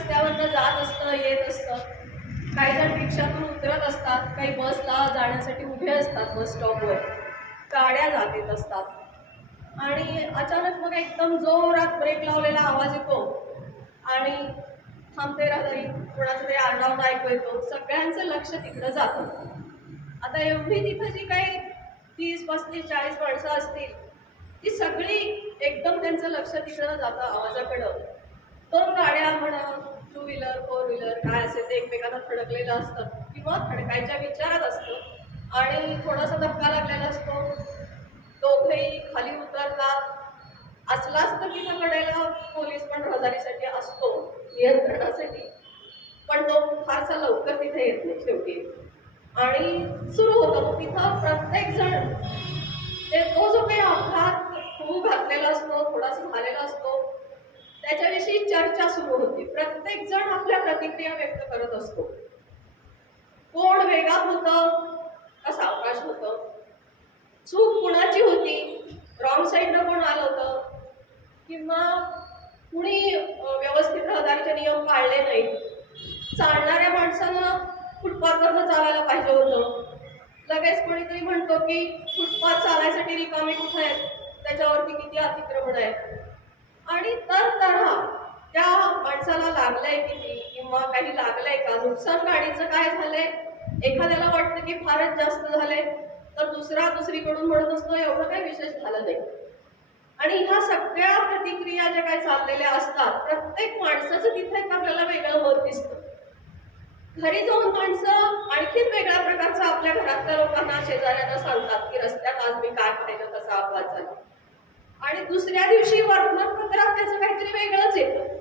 रस्त्यावरनं जात असतं, येत असतं. काही जण रिक्षातून उतरत असतात, काही बसला जाण्यासाठी उभे असतात बस स्टॉपवर. गाड्या जात येत असतात आणि अचानक मग एकदम जोरात ब्रेक लावलेला आवाज येतो आणि थांबते तरी कोणाचं तरी आरडाओरडा ऐकू येतो. सगळ्यांचं लक्ष तिकडं जातं. आता एवढी तिथं जी काही 30, 35, 40 माणसं असतील, ती सगळी एकदम त्यांचं लक्ष तिकडं जातं आवाजाकडं. दोन गाड्या म्हणा, टू व्हीलर, फोर व्हीलर काय असेल ते एकमेकांना थडकलेलं असतं किंवा थडकायच्या विचारात असतं आणि थोडासा धक्का लागलेला असतो. दोघेही खाली उतरतात. असला असतं की कडेला पोलीस पण रहदारीसाठी असतो, नियंत्रणासाठी, पण तो फारसा लवकर तिथे येत नाही शेवटी. आणि सुरू होतं तिथं प्रत्येक जण तो जो काही अपघात होऊ घातलेला असतो, थोडासा झालेला असतो, त्याच्याविषयी चर्चा सुरू होती. प्रत्येक जण आपल्या प्रतिक्रिया व्यक्त करत असतो. कोण वेगात होतं का सावकाश होतं, चूक कुणाची होती, रॉंग साईडनं कोण आलं होतं, किंवा कुणी व्यवस्थित रहदारीचे नियम पाळले नाहीत, चालणाऱ्या माणसानं फुटपाथवरनं चालायला पाहिजे होतं. लगेच कोणीतरी म्हणतो की फुटपाथ चालायसाठी रिकामी कुठं आहेत, त्याच्यावरती किती अतिक्रमण आहेत. आणि तऱ्हा त्या माणसाला लागलंय किती किंवा काही लागलंय का, नुकसान गाडीचं काय झालंय, एखाद्याला वाटतं की फारच जास्त झालंय तर दुसरीकडून म्हणत असतो एवढं काही विशेष झालं नाही. आणि ह्या सगळ्या प्रतिक्रिया ज्या काही चाललेल्या असतात, प्रत्येक माणसाचं तिथे आपल्याला वेगळं मत दिसतं. घरी जाऊन माणसं आणखीन वेगळ्या प्रकारचं आपल्या घरातल्या लोकांना, शेजाऱ्यांना सांगतात की रस्त्यात आज मी काय पाहिलं, कसा अपघात झाला. आणि दुसऱ्या दिवशी वर्तमानपत्रात त्याचं काहीतरी वेगळंच येतं.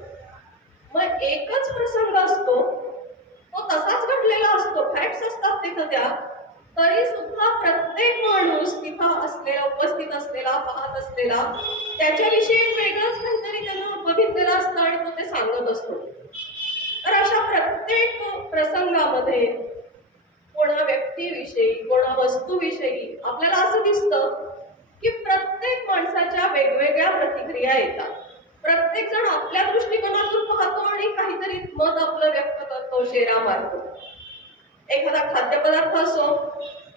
मग एकच प्रसंग असतो, तो तसाच घडलेला असतो, फॅक्ट्स असतात तिथं त्या, तरी सुद्धा प्रत्येक माणूस तिथं असलेला, उपस्थित असलेला, पाहत असलेला, त्याच्याविषयी एक वेगळंच काहीतरी त्यानं बघितलेलं असतं आणि तो ते सांगत असतो. तर अशा प्रत्येक प्रसंगामध्ये कोणा व्यक्तीविषयी, कोणा वस्तूविषयी आपल्याला असं दिसतं की प्रत्येक माणसाच्या वेगवेगळ्या प्रतिक्रिया येतात. प्रत्येक जण आपल्या दृष्टिकोनातून पाहतो आणि काहीतरी मत आपलं व्यक्त करतो, शेरा मारतो. एखादा खाद्यपदार्थ असो,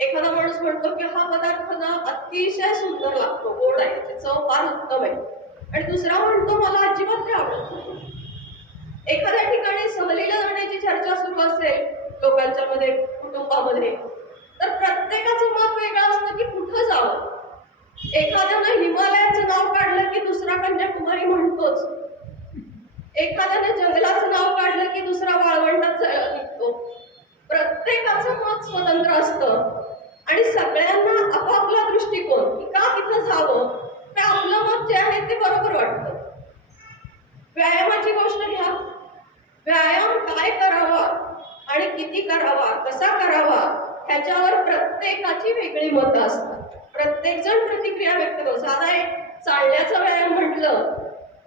एखादा माणूस म्हणतो की हा पदार्थ ना अतिशय सुंदर लागतो, गोड आहे, त्याची चव फार उत्तम आहे, आणि दुसरा म्हणतो मला अजिबात ते आवडत नाही. एखाद्या ठिकाणी सहलीला जाण्याची चर्चा सुरू असेल लोकांच्या मध्ये, कुटुंबामध्ये, तर प्रत्येकाचं मत वेगळं असतं की कुठं जावं. एखाद्यानं हिमालयाचं नाव काढलं की दुसरा कन्याकुमारी म्हणतोच, एखाद्यानं जंगलाचं नाव काढलं की दुसरा वाळवंटात जायला निघतो. प्रत्येकाचं मत स्वतंत्र असतं आणि सगळ्यांना आपापला दृष्टिकोन की का तिथं जावं, तर आपलं मत जे आहे ते बरोबर वाटतं. व्यायामाची गोष्ट घ्या, व्यायाम काय करावा आणि किती करावा, कसा करावा, ह्याच्यावर प्रत्येकाची वेगळी मतं असतात. प्रत्येक जण प्रतिक्रिया व्यक्त करतो. साधा एक चालण्याचा व्यायाम म्हटलं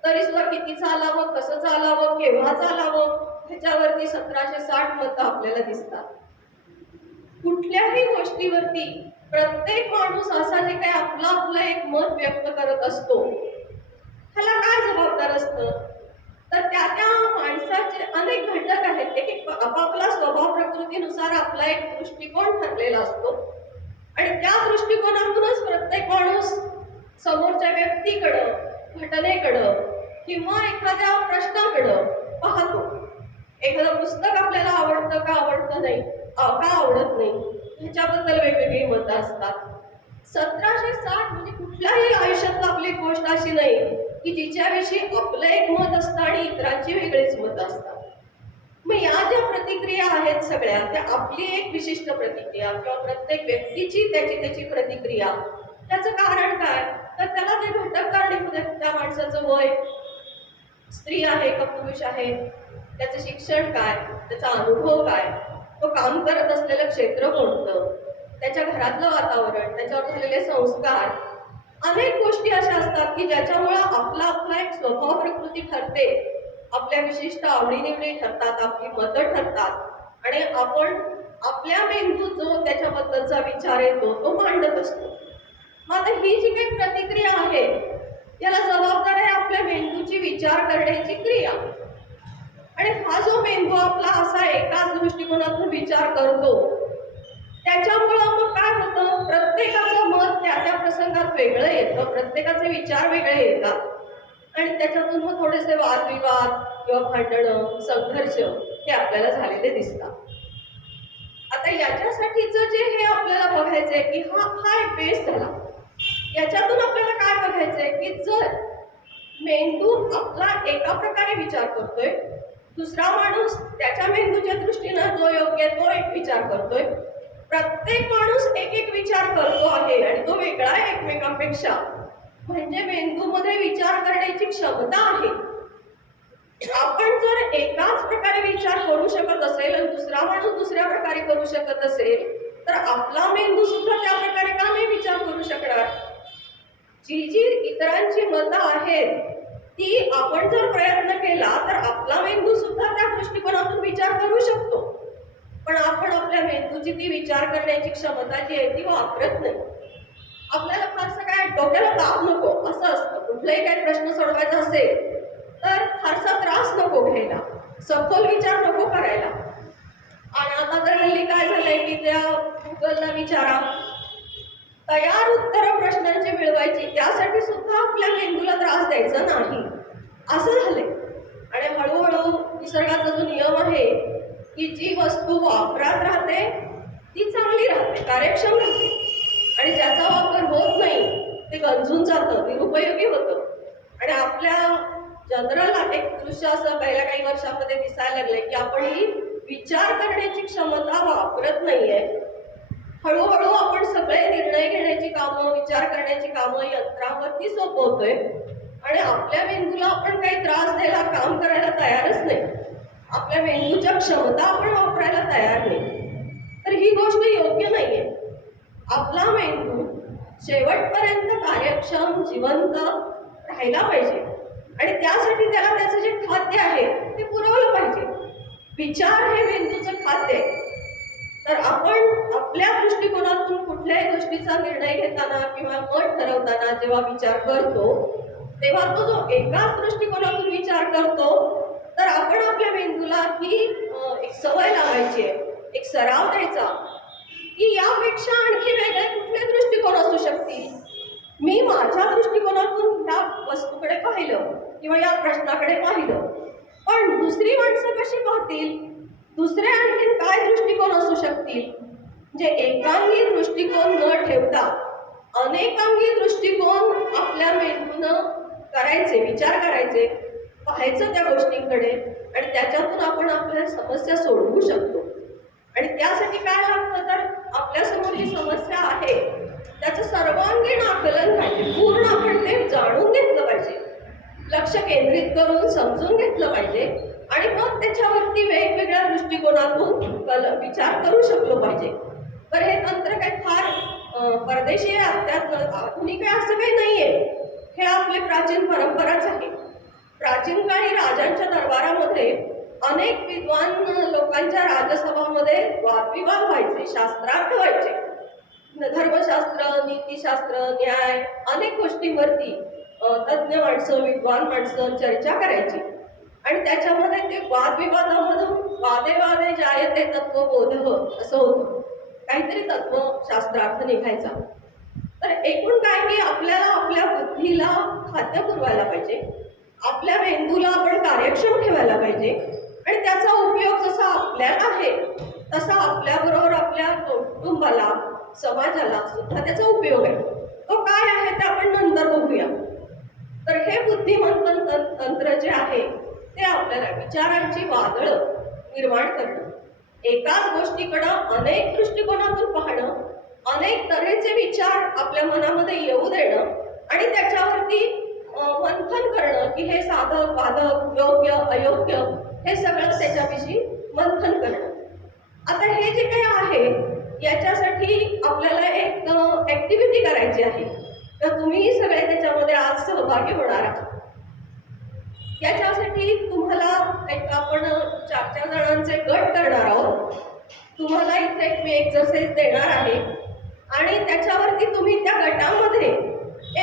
तरी सुद्धा किती चालावं, कसं चालावं, केव्हा चालावं, ह्याच्यावरती 1760 मतं आपल्याला दिसतात. कुठल्याही गोष्टीवरती प्रत्येक माणूस असा जे काही आपलं एक मत व्यक्त करत असतो, ह्याला काय जबाबदार असतं, तर त्या माणसाचे अनेक घटक आहेत. एक आपापला स्वभाव प्रकृतीनुसार आपला एक दृष्टिकोन ठरलेला असतो आणि त्या दृष्टिकोनातूनच प्रत्येक माणूस समोरच्या व्यक्तीकडं, घटनेकडं किंवा एखाद्या प्रश्नाकडं पाहतो. एखादं पुस्तक आपल्याला आवडतं का आवडतं नाही, का आवडत नाही, ह्याच्याबद्दल वेगवेगळी मतं असतात. 1760 म्हणजे कुठल्याही आयुष्यात आपली गोष्ट अशी नाही की जिच्याविषयी आपलं एक मत असतं आणि इतरांची वेगळीच मतं असतात. मग या ज्या प्रतिक्रिया आहेत सगळ्या, त्या आपली एक विशिष्ट प्रतिक्रिया किंवा प्रत्येक व्यक्तीची त्याची प्रतिक्रिया. त्याचं कारण काय, तर त्याला ते घटक कारणीभूत आहेत. त्या माणसाचं वय, स्त्री आहे का पुरुष आहे, त्याचं शिक्षण काय, त्याचा अनुभव काय, तो काम करत असलेलं क्षेत्र कोणतं, त्याच्या घरातलं वातावरण, त्याच्यावर झालेले संस्कार, अनेक गोष्टी अशा असतात की ज्याच्यामुळं आपला एक स्वभाव प्रकृती ठरते, आपल्या विशिष्ट आवडीनिवडी ठरतात, आपली मतं ठरतात आणि आपण आपल्या मेंदूत जो त्याच्याबद्दलचा विचार येतो तो मांडत असतो. मग आता ही जी काही प्रतिक्रिया आहे याला जबाबदार आहे आपल्या मेंदूची विचार करण्याची क्रिया. आणि हा हा जो मेंदू आपला असा एकाच दृष्टिकोनातून विचार करतो, त्याच्यामुळं मग काय होतं, प्रत्येकाचं मत त्या त्या प्रसंगात वेगळं येतं, प्रत्येकाचे विचार वेगळे येतात आणि त्याच्यातून मग थोडेसे वादविवाद किंवा भांडणं, संघर्ष हे आपल्याला झालेले दिसतात. आता याच्यासाठीचं जे हे आपल्याला बघायचंय की हा एक बेस झाला. याच्यातून आपल्याला काय बघायचंय की जर मेंदू आपला एका प्रकारे विचार करतोय, दुसरा माणूस त्याच्या मेंदूच्या दृष्टीनं जो योग्य तो एक विचार करतोय, प्रत्येक माणूस एक एक विचार करतो आहे आणि तो वेगळा आहे एकमेकांपेक्षा, म्हणजे मेंदूमध्ये विचार करण्याची क्षमता आहे. आपण जर एकाच प्रकारे विचार करू शकत असेल आणि दुसरा माणूस दुसऱ्या प्रकारे करू शकत असेल, तर आपला मेंदू सुद्धा त्या प्रकारे का नाही विचार करू शकणार? जी जी इतरांची मतं आहेत ती आपण जर प्रयत्न केला तर आपला मेंदू सुद्धा त्या दृष्टिकोनातून विचार करू शकतो, पण आपण आपल्या मेंदूची ती विचार करण्याची क्षमता जी आहे ती वापरत नाही. आपल्याला फारसं काय डोक्याला ताप नको असं असतं. कुठलाही काही प्रश्न सोडवायचा असेल तर फारसा त्रास नको घ्यायला, सखोल विचार नको करायला. आणि आता तर हल्ली काय झालंय की त्या गुगलला विचारा, तयार उत्तर प्रश्नांची मिळवायची, त्यासाठी सुद्धा आपल्या मेंदूला त्रास द्यायचा नाही असं झालंय. आणि हळूहळू निसर्गाचा जो नियम आहे की जी वस्तू वापरात राहते ती चांगली राहते, कार्यक्षम राहते, आणि ज्याचा वापर होत नाही ते गंजून जातं, निरुपयोगी होतं. आणि आपल्या जनरल एक दृश्य असं पहिल्या काही वर्षांमध्ये दिसायला लागले की आपण ही विचार करण्याची क्षमता वापरत नाहीये. हळूहळू आपण सगळे निर्णय घेण्याची कामं, विचार करण्याची कामं यंत्रावरती सोपवतोय आणि आपल्या मेंदूला आपण काही त्रास द्यायला, काम करायला तयारच नाही. आपल्या मेंदूच्या क्षमता आपण वापरायला तयार नाही. तर ही गोष्ट योग्य नाहीये. आपला मेंदू शेवटपर्यंत कार्यक्षम, जिवंत राहायला पाहिजे आणि त्यासाठी त्याला त्याचं जे खाद्य आहे ते पुरवलं पाहिजे. विचार हे मेंदूचं खाद्य आहे. तर आपण आपल्या दृष्टिकोनातून कुठल्याही गोष्टीचा निर्णय घेताना किंवा मत ठरवताना जेव्हा विचार करतो, तेव्हा तो जो एकाच दृष्टिकोनातून विचार करतो, तर आपण आपल्या मेंदूला ही एक सवय लावायची आहे, एक सराव द्यायचा की यापेक्षा आणखी वेगळे कुठले दृष्टिकोन असू शकतील. मी माझ्या दृष्टिकोनातून या वस्तूकडे पाहिलं किंवा या प्रश्नाकडे पाहिलं, पण दुसरी माणसं कशी पाहतील, दुसरे आणखीन काय दृष्टिकोन असू शकतील. म्हणजे एकांगी दृष्टिकोन न ठेवता अनेकांगी दृष्टिकोन आपल्या मेंदूनं करायचे, विचार करायचे, पाहायचं त्या गोष्टींकडे आणि त्याच्यातून आपण आपल्या समस्या सोडवू शकतो. आणि त्यासाठी काय लागतं, तर आपल्यासमोर जी समस्या आहे त्याचं सर्वांगीण आकलन पाहिजे. पूर्ण आपण ते जाणून घेतलं पाहिजे, लक्ष केंद्रित करून समजून घेतलं पाहिजे आणि मग त्याच्यावरती वेगवेगळ्या दृष्टिकोनातून विचार करू शकलो पाहिजे. तर हे तंत्र काही फार परदेशी आहे, अत्यात आधुनिक आहे असं काही नाहीये. हे आपले प्राचीन परंपराच आहे. प्राचीन काळी राजांच्या दरबारामध्ये अनेक विद्वान लोकांच्या राजसभामध्ये वादविवाद व्हायचे, शास्त्रार्थ व्हायचे. धर्मशास्त्र, नीतिशास्त्र, न्याय अनेक गोष्टींवरती तज्ज्ञ माणसं, विद्वान माणसं चर्चा करायची आणि त्याच्यामध्ये ते वादविवादामधून वादे वादे जायते तत्वबोध असं होतं, काहीतरी तत्वशास्त्रार्थ निघायचा. तर एकूण काय की आपल्याला आपल्या बुद्धीला खाद्य पुरवायला पाहिजे, आपल्या मेंदूला आपण कार्यक्षम ठेवायला पाहिजे आणि त्याचा उपयोग जसा आपल्याला आहे तसा आपल्याबरोबर आपल्या कुटुंबाला, समाजाला सुद्धा त्याचा उपयोग आहे. तो काय आहे ते आपण नंतर बघूया. तर हे बुद्धिमंथन तंत्र जे आहे ते आपल्याला विचारांची वादळं निर्माण करणं, एकाच गोष्टीकडं अनेक दृष्टिकोनातून पाहणं, अनेक तऱ्हेचे विचार आपल्या मनामध्ये येऊ देणं आणि त्याच्यावरती मंथन करणं की हे साधक बाधक, योग्य अयोग्य हे सगळं त्याच्याविषयी मंथन करणं. आता हे जे काही आहे याच्यासाठी आपल्याला एक ॲक्टिव्हिटी करायची आहे. तर तुम्ही सगळे त्याच्यामध्ये आज सहभागी होणार आहात. याच्यासाठी तुम्हाला एक आपण 4-4 जणांचे गट करणार आहोत. तुम्हाला इथे मी एक्सरसाइज देणार आहे आणि त्याच्यावरती तुम्ही त्या गटामध्ये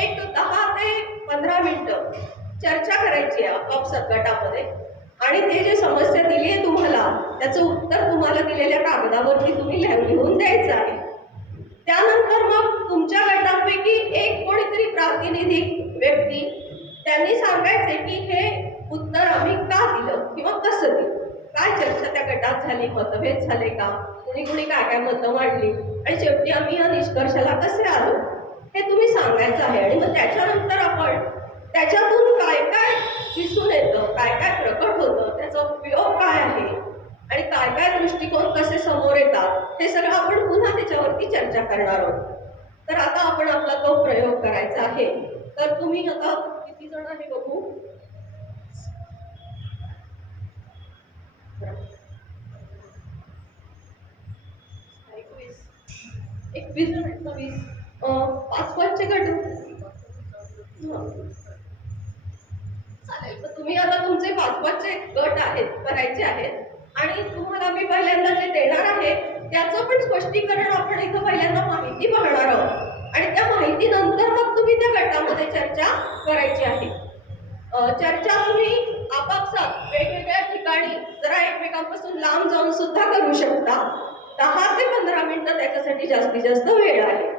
एक 10 ते 15 मिनिटं चर्चा करायची आहे आपापसात गटामध्ये आणि ते जे समस्या दिली आहे तुम्हाला त्याचं उत्तर तुम्हाला दिलेल्या कागदावरती तुम्ही लिहून द्यायचं आहे. त्यानंतर मग तुमच्या गटापैकी एक कोणीतरी प्रातिनिधिक व्यक्ती त्यांनी सांगायचे की हे उत्तर आम्ही का दिलं किंवा कसं दिलं, काय चर्चा त्या गटात झाली, मतभेद झाले का, कुणी कुणी काय काय मतं मांडली आणि शेवटी आम्ही या निष्कर्षाला कसे आलो हे तुम्ही सांगायचं आहे. आणि मग त्याच्यानंतर आपण त्याच्यातून काय काय दिसून येतं, काय काय प्रकट होतं, त्याचा उपयोग काय आहे आणि काय काय दृष्टिकोन कसे समोर येतात हे सगळं आपण पुन्हा त्याच्यावरती चर्चा करणार आहोत. तर आता आपण आपला तो प्रयोग करायचा आहे. तर तुम्ही आता किती जण आहे बघू, 21 जण आहेत ना, 20 5-5चे गट चालेल. तर तुम्ही आता तुमचे 5-5चे गट आहेत करायचे आहेत आणि तुम्हाला मी पहिल्यांदा जे देणार आहे त्याचं पण स्पष्टीकरण आपण इथं पहिल्यांदा माहिती पाहणार आहोत आणि त्या माहितीनंतर मग तुम्ही त्या गटामध्ये चर्चा करायची आहे. चर्चा तुम्ही आपापसात वेगवेगळ्या ठिकाणी जरा एकमेकांपासून लांब जाऊन सुद्धा करू शकता. 10 ते 15 मिनिटं त्याच्यासाठी जास्तीत जास्त वेळ आहे.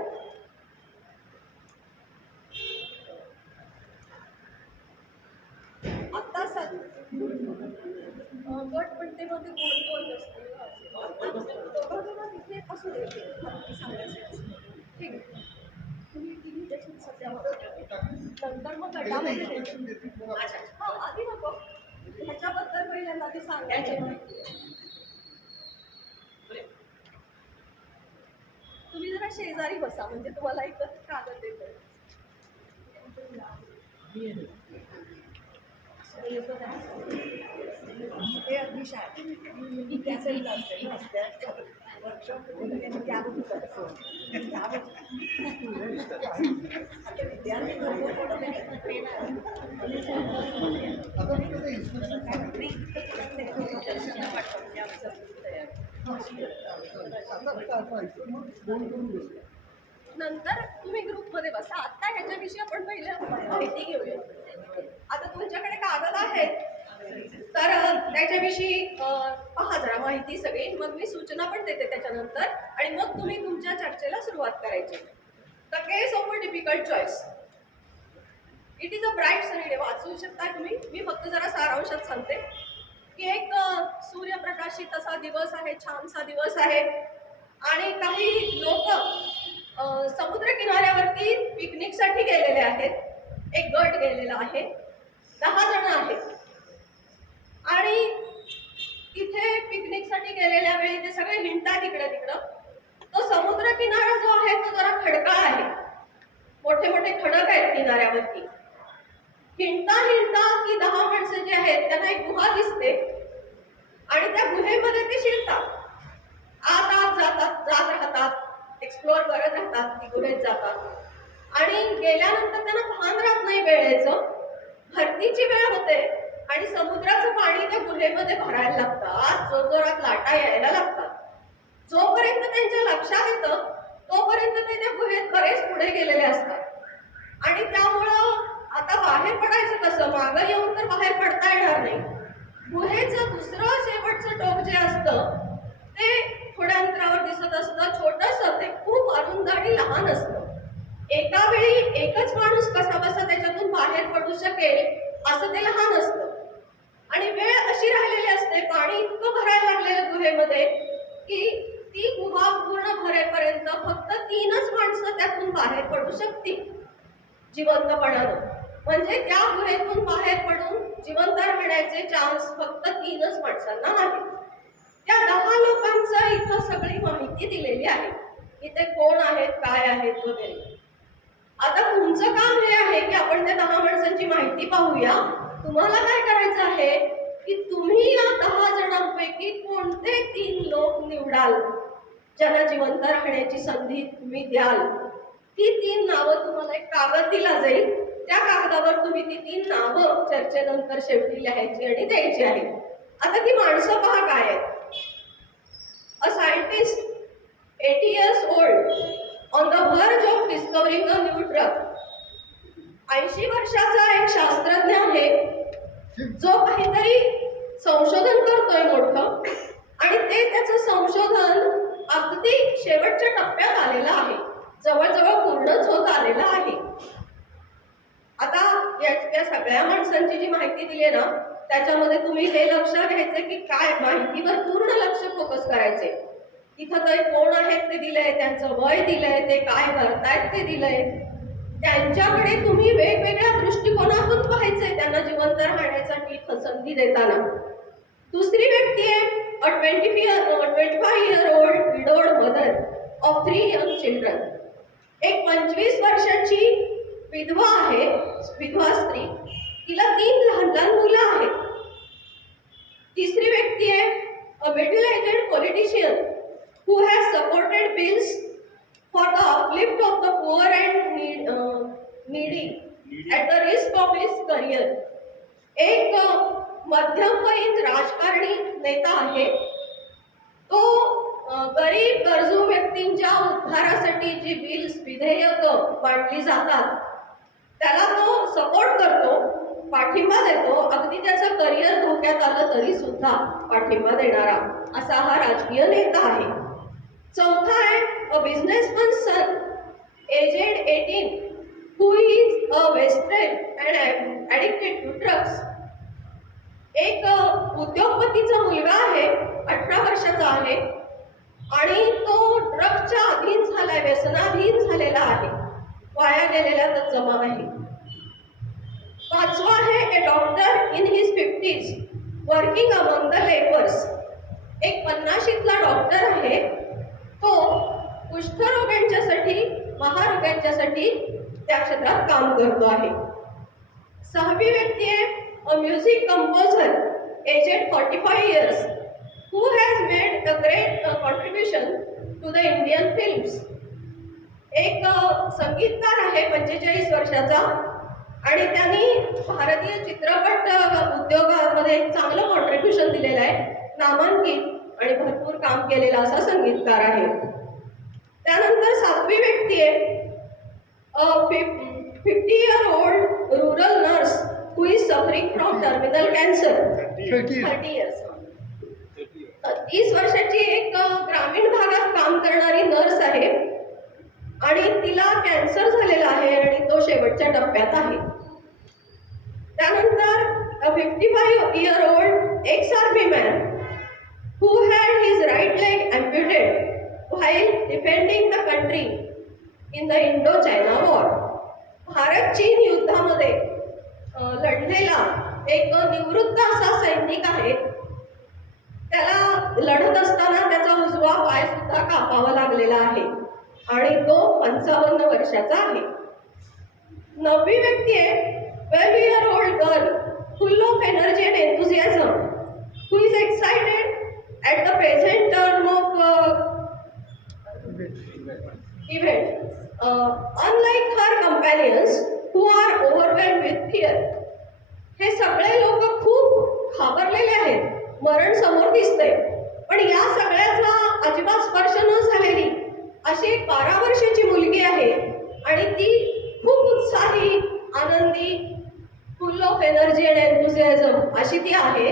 आता गट पण ते मध्ये गोल गोल असते, तिथे असू दे ठीक आहे. तुम्ही तिन्ही त्याच्यात सध्या नंतर मग गटामध्ये आधी नको ह्याच्याबद्दल पहिल्यांदा आधी सांगायचे. तुम्ही जरा शेजारी बसा म्हणजे तुम्हाला एक कागद देतो. नंतर तुम्ही ग्रुपमध्ये बसा. आता ह्याच्याविषयी आपण पहिले माहिती घेऊया. आता तुमच्याकडे कागद आहेत तर त्याच्याविषयी पहा जरा माहिती सगळी, मग मी सूचना पण देते त्याच्यानंतर आणि मग तुम्ही तुमच्या चर्चेला सुरुवात करायची. The case of a difficult choice. It is a bright sunny day. वाचू शकता तुम्ही, मी फक्त जरा सारांशात सांगते की एक सूर्यप्रकाशित असा दिवस आहे, छानसा दिवस आहे आणि काही लोक समुद्र किनाऱ्यावरती पिकनिकसाठी गेलेले आहेत. एक गट गेलेला आहे, 10 जण आहेत आणि तिथे पिकनिकसाठी गेलेल्या वेळी ते सगळे हिंडतात इकडं तिकडं. तो समुद्र किनारा जो आहे तो जरा खडकाळ आहे, मोठे मोठे खडक आहेत किनाऱ्यावरती. हिंडता हिंडता ती 10 माणसं जी आहेत त्यांना एक गुहा दिसते आणि त्या गुहेमध्ये ते शिरतात. आत जात राहतात, एक्सप्लोअर करत राहतात, ती गुहेत जातात आणि गेल्यानंतर त्यांना भान राहत नाही वेळेचं. भरतीची वेळ होते आणि समुद्राचं पाणी त्या गुहेमध्ये भरायला लागतात, जोरात लाटा यायला लागतात. जोपर्यंत त्यांच्या लक्षात येतं तोपर्यंत ते त्या गुहेत बरेच पुढे गेलेले असतात आणि त्यामुळं आता बाहेर पडायचं कसं, मागं येऊन तर बाहेर पडता येणार नाही. गुहेचं दुसरं शेवटचं टोक जे असतं ते थोड्या अंतरावर दिसत असतं, छोटंसं, ते खूप अरुंद आणि लहान असतं. एका वेळी एकच माणूस कसा बसा त्याच्यातून बाहेर पडू शकेल असं ते लहान असतं आणि वेळ अशी राहिलेली असते, पाणी इतकं भरायला लागलेलं गुहेमध्ये की ती गुहा पूर्ण भरेपर्यंत फक्त 3च माणसं त्यातून बाहेर पडू शकतील जिवंतपणानं. म्हणजे त्या गुहेतून बाहेर पडून जिवंत राहण्याचे चान्स फक्त 3च माणसांना आहेत. त्या 10 लोकांचं इथं सगळी माहिती दिलेली आहे की ते कोण आहेत, काय आहेत वगैरे. आता तुमचं काम हे आहे की आपण त्या 10 माणसांची माहिती पाहूया. तुम्हाला काय करायचं आहे की तुम्ही या 10 जणांपैकी कोणते 3 लोक निवडाल ज्यांना जिवंत राहण्याची संधी तुम्ही द्याल. ती 3 नावं तुम्हाला एक कागद दिला जाईल, त्या कागदावर तुम्ही ती 3 नावं चर्चेनंतर शेवटी लिहायची आणि द्यायची आहे. आता ती माणसं पहा काय आहेत. अ scientist 80 years old on the verge of discovering a new drug. 80 वर्षाचा एक शास्त्रज्ञ आहे जो काहीतरी काय माहितीवर पूर्ण लक्ष फोकस करायचे. तिथं ते कोण आहेत ते दिलंय, त्यांचं वय दिलंय, ते काय करतायत ते दिलंय. त्यांच्याकडे तुम्ही वेगवेगळ्या दृष्टिकोनातून पाहायचंय त्यांना जिवंत राहण्यासाठी संधी देताना. दुसरी व्यक्ती आहे a 25-year-old widowed mother of 3 young children. एक 25 वर्षाची विधवा आहे, विधवा स्त्री, तिला 3 लहान लहान मुलं आहेत. तिसरी व्यक्ती आहे a middle-aged politician who has supported bills for the uplift of the poor and needy at the risk of his career. एक मध्यमवयीन राजकारणी नेता आहे. तो गरीब गरजू व्यक्तींच्या उद्धारासाठी जी बिल्स विधेयक मांडली जातात त्याला तो सपोर्ट करतो, पाठिंबा देतो. अगदी त्याचं करिअर धोक्यात आलं तरी सुद्धा पाठिंबा देणारा असा हा राजकीय नेता आहे. चौथा आहे a businessman son aged 18 who is a wasted and addicted to drugs. एक उद्योगपतीचा मुलगा आहे, 18 वर्षाचा आहे आणि तो ड्रगच्या अधीन झालाय, व्यसनाधीन झालेला आहे, वाया गेलेला जमा आहे. पाचवा आहे a doctor in his 50s working among the labours. एक 50शीतला डॉक्टर आहे, तो कुष्ठरोग्यांच्यासाठी, महारोग्यांच्यासाठी त्या क्षेत्रात काम करतो आहे. सहावी व्यक्ती आहे a music composer aged 45 years who has made a great contribution to the Indian films. एक संगीतकार आहे 45 वर्षाचा आणि त्यांनी भारतीय चित्रपट उद्योगामध्ये एक चांगलं कॉन्ट्रीब्युशन दिलेलं आहे, नामांकित आणि भरपूर काम केलेला असा संगीतकार आहे. त्यानंतर सातवी व्यक्ती आहे 50-year-old rural nurse who is suffering from terminal cancer. 30 years. 30 वर्षाची एक ग्रामीण भागात काम करणारी नर्स आहे आणि तिला कॅन्सर झालेला आहे आणि तो शेवटच्या टप्प्यात आहे. त्यानंतर 55-year-old ex-army man who had his right leg amputated while defending the country in the Indo-China war. भारत-चीन युद्धामध्ये लढलेला एक निवृत्त असा सैनिक आहे. त्याला लढत असताना त्याचा उजवा पाय सुद्धा कापावा लागलेला आहे आणि तो 55 वर्षाचा आहे. नववी व्यक्ती आहे 12-year-old girl full of energy and enthusiasm who is excited at the present turn of event. Unlike her companions who are overwhelmed with fear. हे सगळे लोक खूप घाबरलेले आहेत, मरण समोर दिसतंय, पण या सगळ्याचा अजिबात स्पर्श न झालेली अशी एक 12 वर्षाची मुलगी आहे आणि ती खूप उत्साही, आनंदी, फुल ऑफ एनर्जी अँड एन्थुसियाझम अशी ती आहे.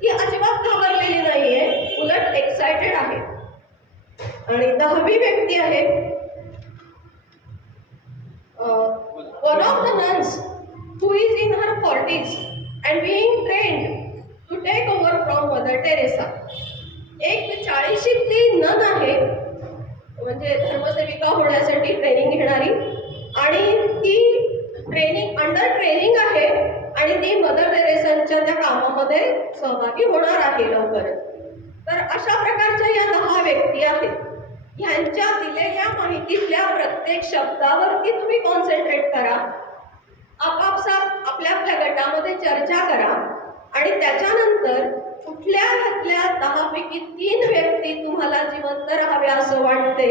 ती अजिबात घाबरलेली नाहीये, उलट एक्सायटेड आहे. आणि 10वी व्यक्ती आहे one of the nuns who is in her 40s and being trained to take over from Mother Teresa. एक 40शीतली नन आहे, म्हणजे धर्मसेविका होण्यासाठी ट्रेनिंग घेणारी, आणि ती अंडर ट्रेनिंग आहे आणि ती मदर टेरेसांच्या त्या कामामध्ये सहभागी होणार आहे लवकरच. तर अशा प्रकारच्या या 10 व्यक्ती आहेत. ह्यांच्या दिलेल्या माहितीतल्या प्रत्येक शब्दावरती तुम्ही कॉन्सन्ट्रेट करा, आपापसात आपल्या आपल्या गटामध्ये चर्चा करा आणि त्याच्यानंतर कुठल्या 10 पैकी 3 व्यक्ती तुम्हाला जिवंत राहावे असं वाटते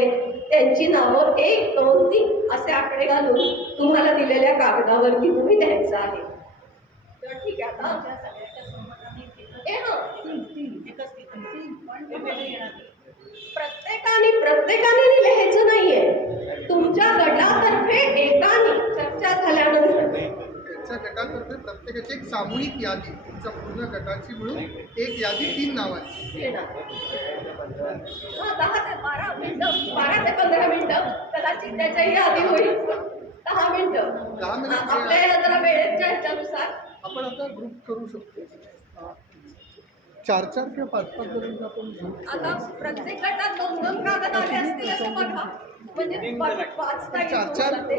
त्यांची नावं 1, 2, 3 असे आकडे घालून तुम्हाला दिलेल्या कागदावरती तुम्ही लिहायचं आहे. तर ठीक आहे. आता प्रत्येकाने लिहायचं नाहीये, तुमच्या गटातर्फे एकाने चर्चा झाल्यानंतर त्याच्या गटातर्फे प्रत्येकाची एक सामूहिक यादी, तुमच्या पूर्ण गटाची मिळून एक यादी 3 नावांची घेणार. 10 ते 12 मिनिटं, 12 ते 15 मिनिटं कदाचित त्याच्याही आधी होईल. 10 मिनिटं आपल्या जरा वेळेच्या ह्याच्यानुसार आपण आता ग्रुप करू शकतो. 4 किंवा 5 पर्यंत आपण घेऊ. आता प्रत्येक गटात 2 कागद आले असतील असं बघा, म्हणजे वाचता येईल 4 तुम्हाला ते.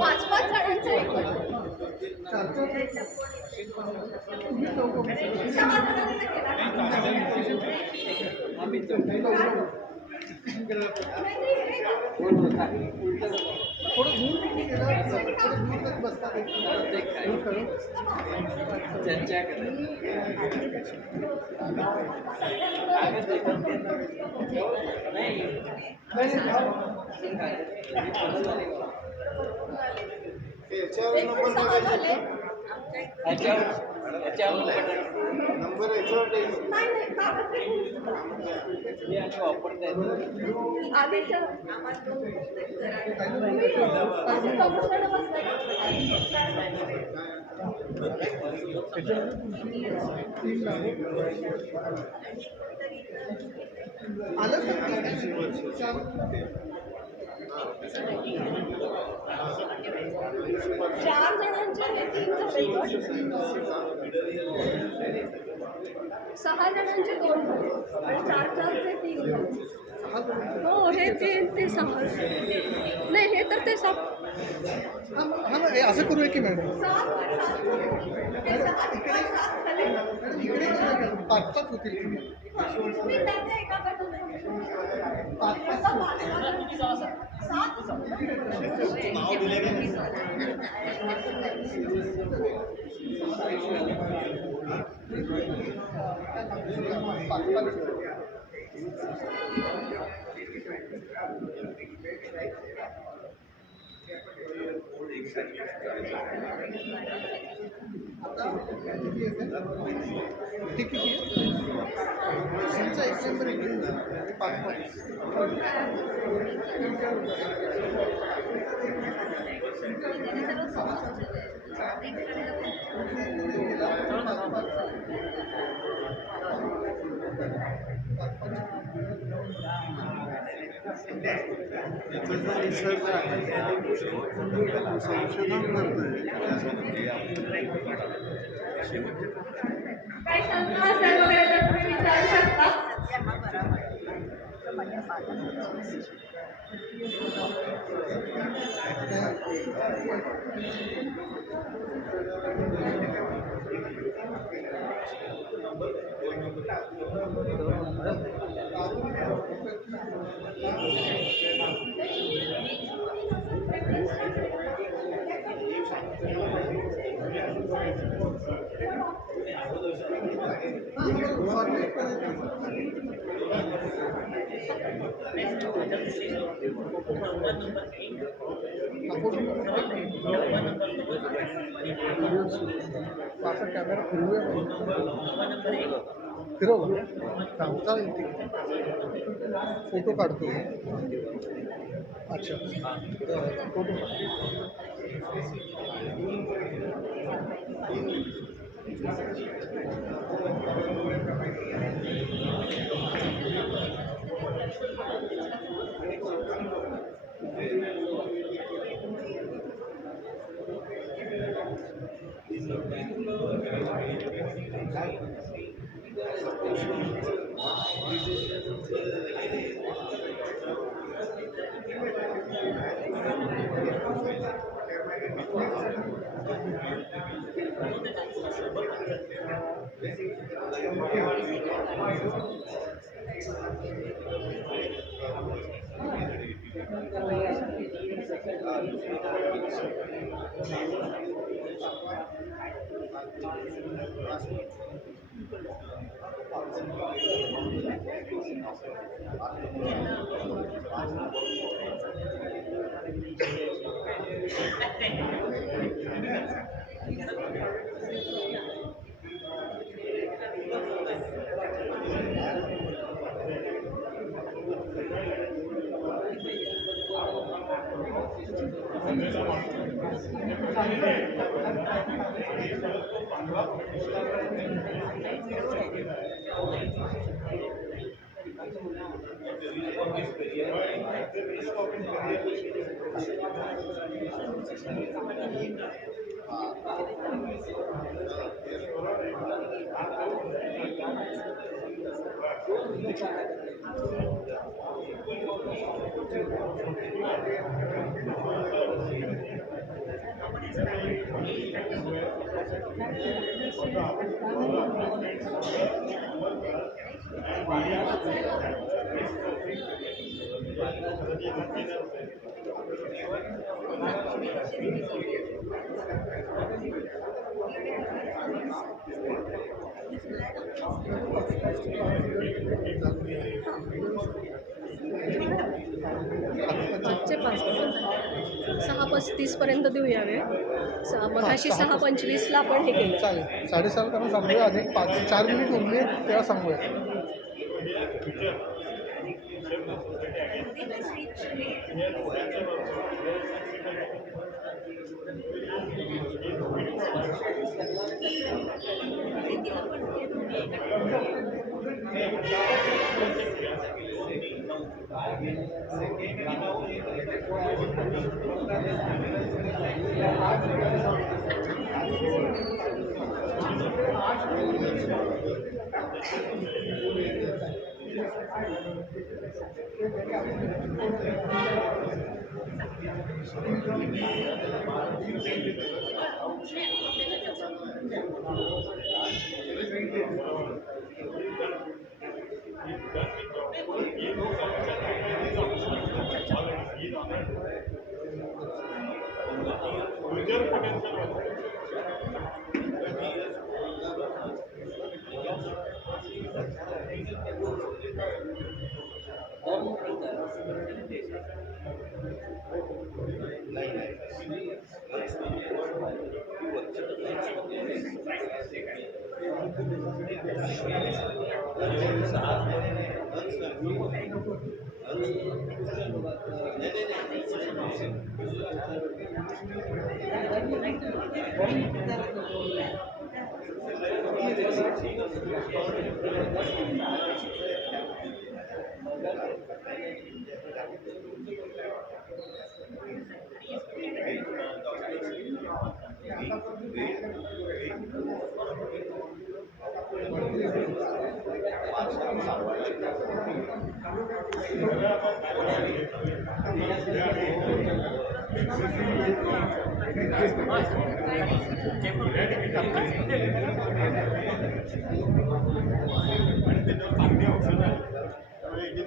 पाच जणांचं एक गट. 4 तुम्ही चौघं. 6 जणांचं केलं. थोडं दूर गेलं, थोडं दूर बसतात सहा झाले. नंबर याच्यावर नाही, कागद आधीच्या असं चौघजण बसताय आलं तर 4 जणांचे हे 3 झाले. 6 जणांचे 2 झाले आणि 4 चे 3 झाले. हो, हे 3 ते 6 नाही, हे तर ते 7 असं करूया की मॅडम 7 ते 6 झाले. इकडे 5 होतील. मी त्यातल्या एका गटात संशोधन करतोय. काही शंका असेल वगैरे तर तुम्ही विचारू शकता. आपण कॅमेरा फिरवला चालेल, फोटो काढतो. अच्छा, फोटो आजचे 6:35 देऊया वेळ. मगाशी 6:25 आपण हे केलं. चालेल 7:30 त्यांना सांगूया. अनेक 4 मिनिट उरले तेव्हा सांगूया.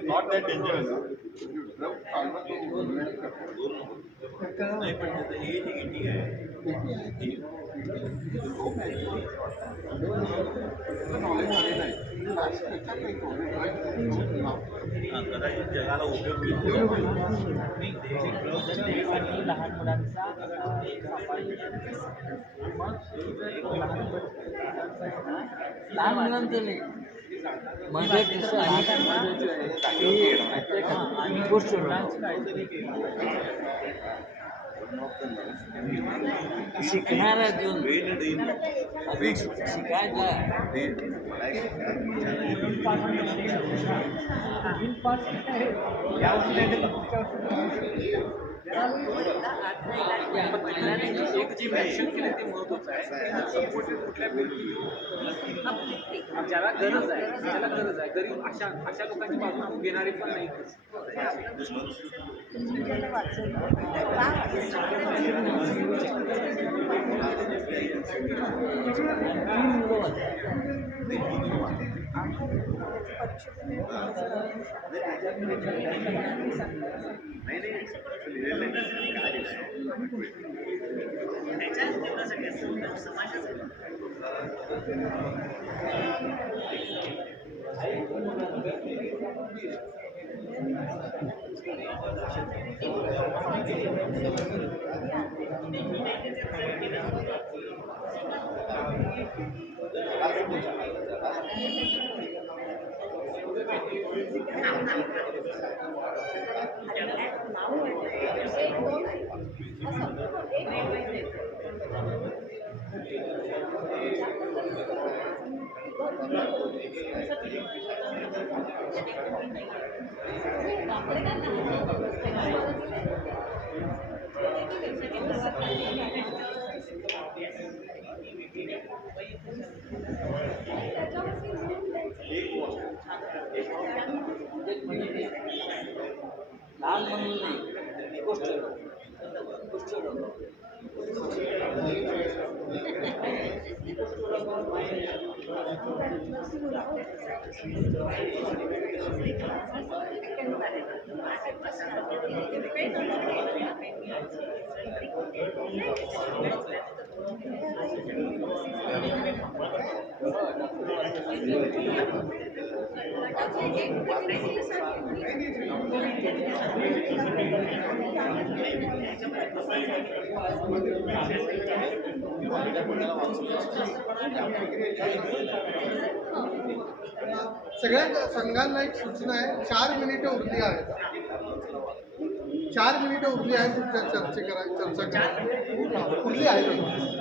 Not that dangerous. नाही पण त्याचं एज 80 आहे. कदाचित जगाला उपयोग लहान मुलांचा लहान मुलांचं नाही म्हणजे गोष्ट शिकणार अजून शिकायला एक जी मेन्शन केली ते महत्त्वाचं आहे. सपोर्टेड कुठल्या ज्याला गरज आहे गरीब अशा लोकांची बाजू घेणारे पण नाही. लहान म्हणून नाही, गोष्ट गोष्ट सगळ्या संघांना एक सूचना आहे, 4 मिनिटं उरली आहेत. 4 मिनिटं उरली आहेत तुमच्या चर्चा करा उरली आहेत.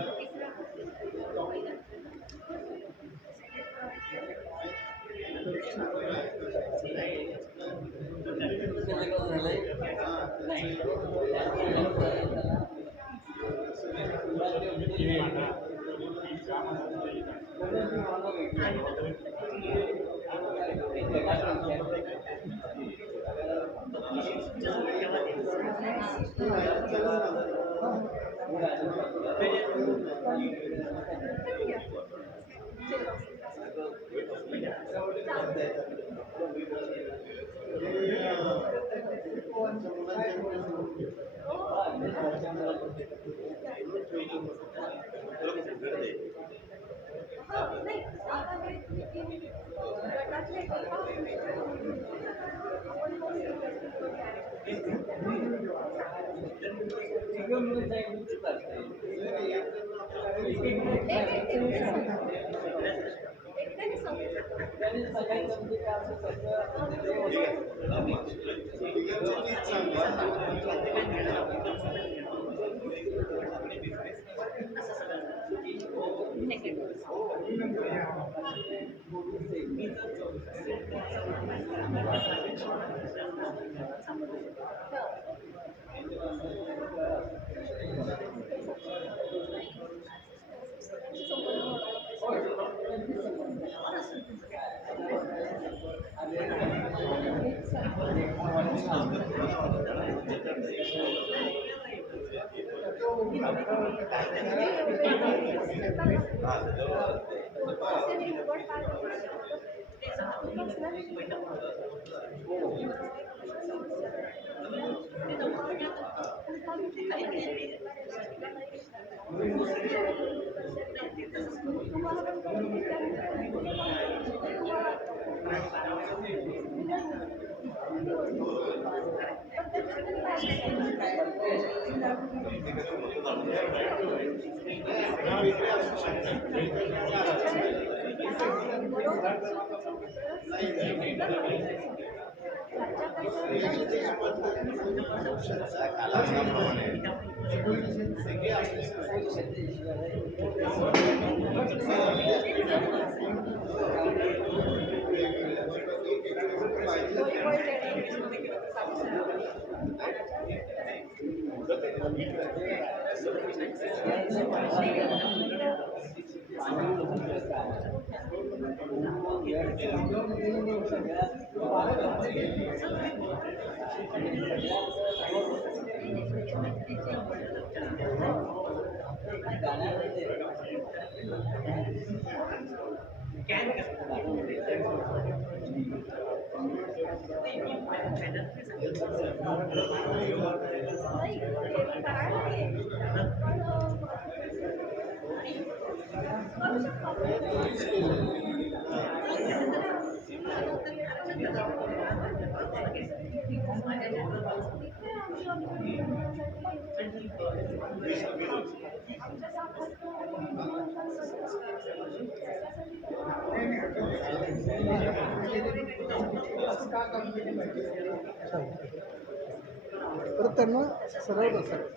तर त्यांना सरळ बसायचं.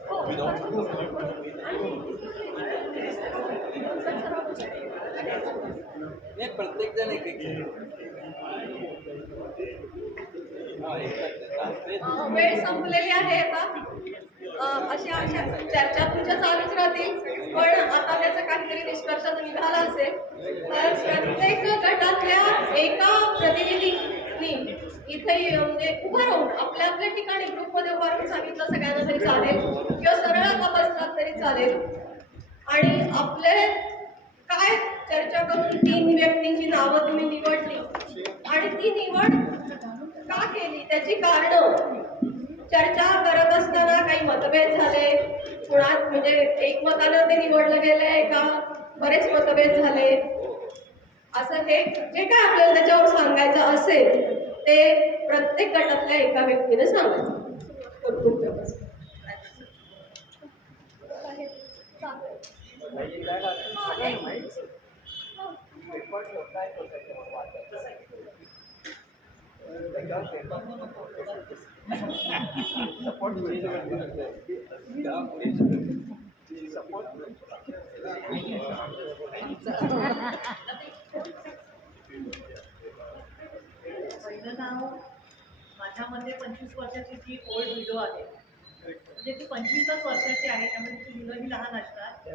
प्रत्येक जण एक वेळ संपलेली आहे आता. अशा चर्चा तुमच्या चालूच राहतील, पण आता त्याचं काही काहीतरी निष्कर्ष निघाला असेल तर प्रत्येक गटातल्या एका प्रतिनिधींनी इथे म्हणजे उभं राहून आपल्या आपल्या ठिकाणी ग्रुपमध्ये उभं राहून सांगितलं सगळ्यांना तरी चालेल किंवा सरळ आता बसलात तरी चालेल आणि आपले काय चर्चा करून 3 व्यक्तींची नावं तुम्ही निवडली आणि ती निवड का केली त्याची कारणं चर्चा करत असताना काही मतभेद झाले कुणात म्हणजे एकमतानं ते निवडलं गेलंय का बरेच मतभेद झाले असं हे जे काय आपल्याला त्याच्यावर सांगायचं असेल ते प्रत्येक गटातल्या एका व्यक्तीने सांगायचं पहिलं नाव माझ्यामध्ये 25 वर्षाची जी ओल्ड विडो आहे म्हणजे ती 25च वर्षाची आहे त्यामुळे ती मुलंही लहान असतात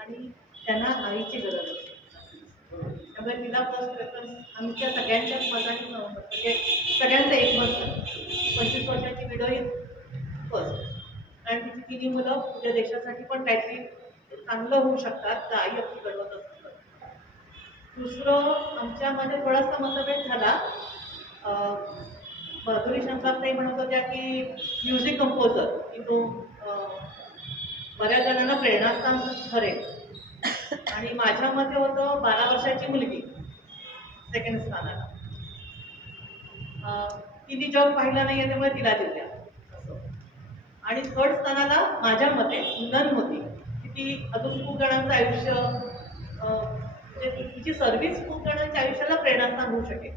आणि त्यांना आईची गरज असते त्यामुळे तिला फर्स्ट प्रेफरन्स आमच्या सगळ्यांच्याच मताने म्हणजे सगळ्यांचं एक मत 25 वर्षाची विडो ही फर्स्ट आणि तिची तिन्ही मुलं उद्या देशासाठी पण काहीतरी चांगलं होऊ शकतात तर आई आपली घडवत असतात. दुसरं आमच्यामध्ये थोडासा मतभेद झाला माधुरी शंकरताई म्हणत होत्या की म्युझिक कंपोजर की तो बऱ्याच जणांना प्रेरणास्थान ठरेल आणि माझ्यामध्ये होतं 12 वर्षाची मुलगी सेकंड स्थानाला तिने जग पाहिलं नाही आहे त्यामुळे तिला दिल्या आणि थर्ड स्थानाला माझ्या मते नन होती की ती अजून खूप जणांचं आयुष्य म्हणजे तिची सर्व्हिस खूप जणांच्या आयुष्याला प्रेरणास्थान होऊ शकेल.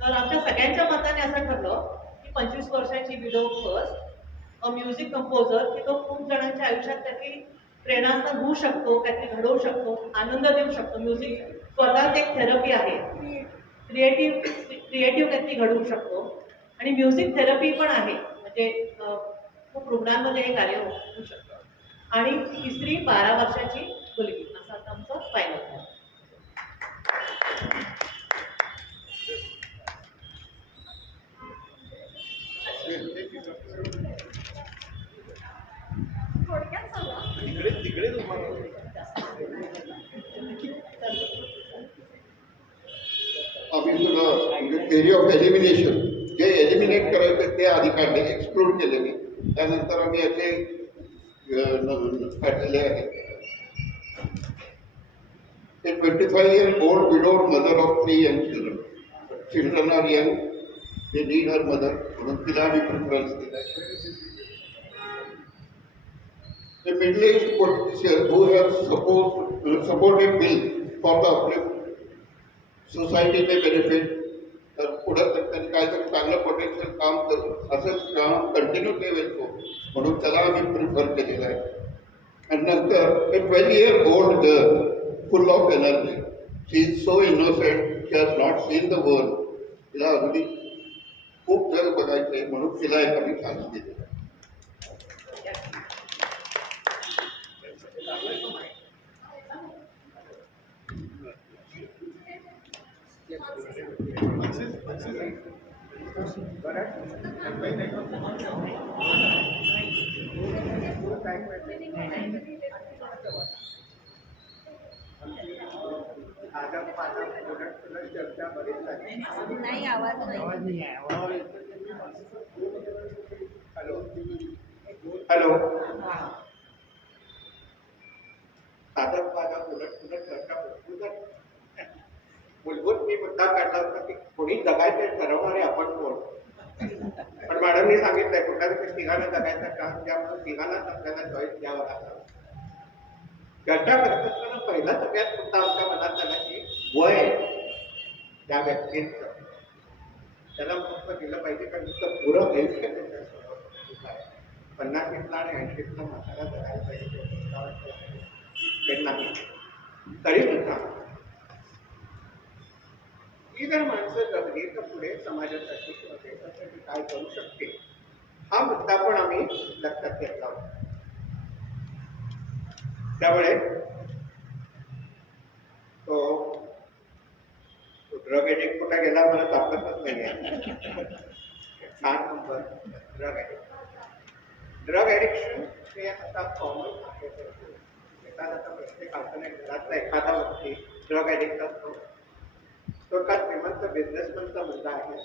तर आमच्या सगळ्यांच्या मताने असं ठरलं की 25 वर्षाची विडो फर्स्ट म्युझिक कंपोजर की तो खूप जणांच्या आयुष्यात त्याची प्रेरणास्थान होऊ शकतो काहीतरी घडवू शकतो आनंद देऊ शकतो. म्युझिक स्वतःच एक थेरपी आहे क्रिएटिव्ह काहीतरी घडवू शकतो आणि म्युझिक थेरपी पण आहे म्हणजे खूप रुग्णांमध्ये हे कार्य होऊ शकतं आणि तिसरी 12 वर्षाची मुलगी असं आता आमचं फायनल आहे. थोडक्यात सांगा तिकडे तुम्हाला आम्ही सुद्धा म्हणजे थेरी ऑफ एलिमिनेशन जे एलिमिनेट करायचे ते आधी काढले एक्सक्लूड केले नाही त्यानंतर आम्ही असे काढलेले आहेत. ते 25 year old widowed mother of 3 young children. Children are young, they need her mother म्हणून तिला आम्ही प्रिफरन्स दिला. The middle-aged politician who has supported bills for the uplift society may benefit. तर पुढं तर त्यांनी काहीतरी चांगलं पोटेन्शियल काम करू असंच काम कंटिन्यू ठेवेल तो म्हणून त्याला आम्ही प्रिफर केलेलं आहे. आणि नंतर ए 12 year old girl full of energy she is so innocent she has not seen the world तिला अगदी खूप जग बघायचे म्हणून तिला एक आम्ही चान्स दिलेला आहे. नाही आवाज नाही. हॅलो आता माझा उलट चर्चा मूलभूत मी मुद्दा काढला होता की कोणी जगायचं ठरवणारे आपण कोण पण मॅडमनी सांगितलंय कुठल्या तरी तिघांना जगायचा चान्स त्यामुळे तिघांनाच आपल्याला चॉईस द्यावा लागला. चर्चा करत असताना पहिला सगळ्यात मुद्दा आमच्या मनात आला की वय त्या व्यक्तींचं त्याला महत्त्व दिलं पाहिजे कारण नुसतं पुरं आयुष्य त्याच्यासमोर 50ला आणि 80ला म्हातारा जगायला पाहिजे ते नाही. तरी सुद्धा ही जर माणसं जगली तर पुढे समाजासाठी किंवा देशासाठी काय करू शकते हा मुद्दा पण आम्ही लक्षात घेतला होता. त्यामुळे तो ड्रग एडिक्ट कुठे गेला मला सापडतच नाही आहे. 7 number drug addict. Drug addiction हे आता कॉमन आहे. एखादा प्रत्येक आपल्या घरातला एखादा व्यक्ती ड्रग ॲडिक्ट असतो. तो का श्रीमंत बिझनेसमॅनचा मुलगा आहे.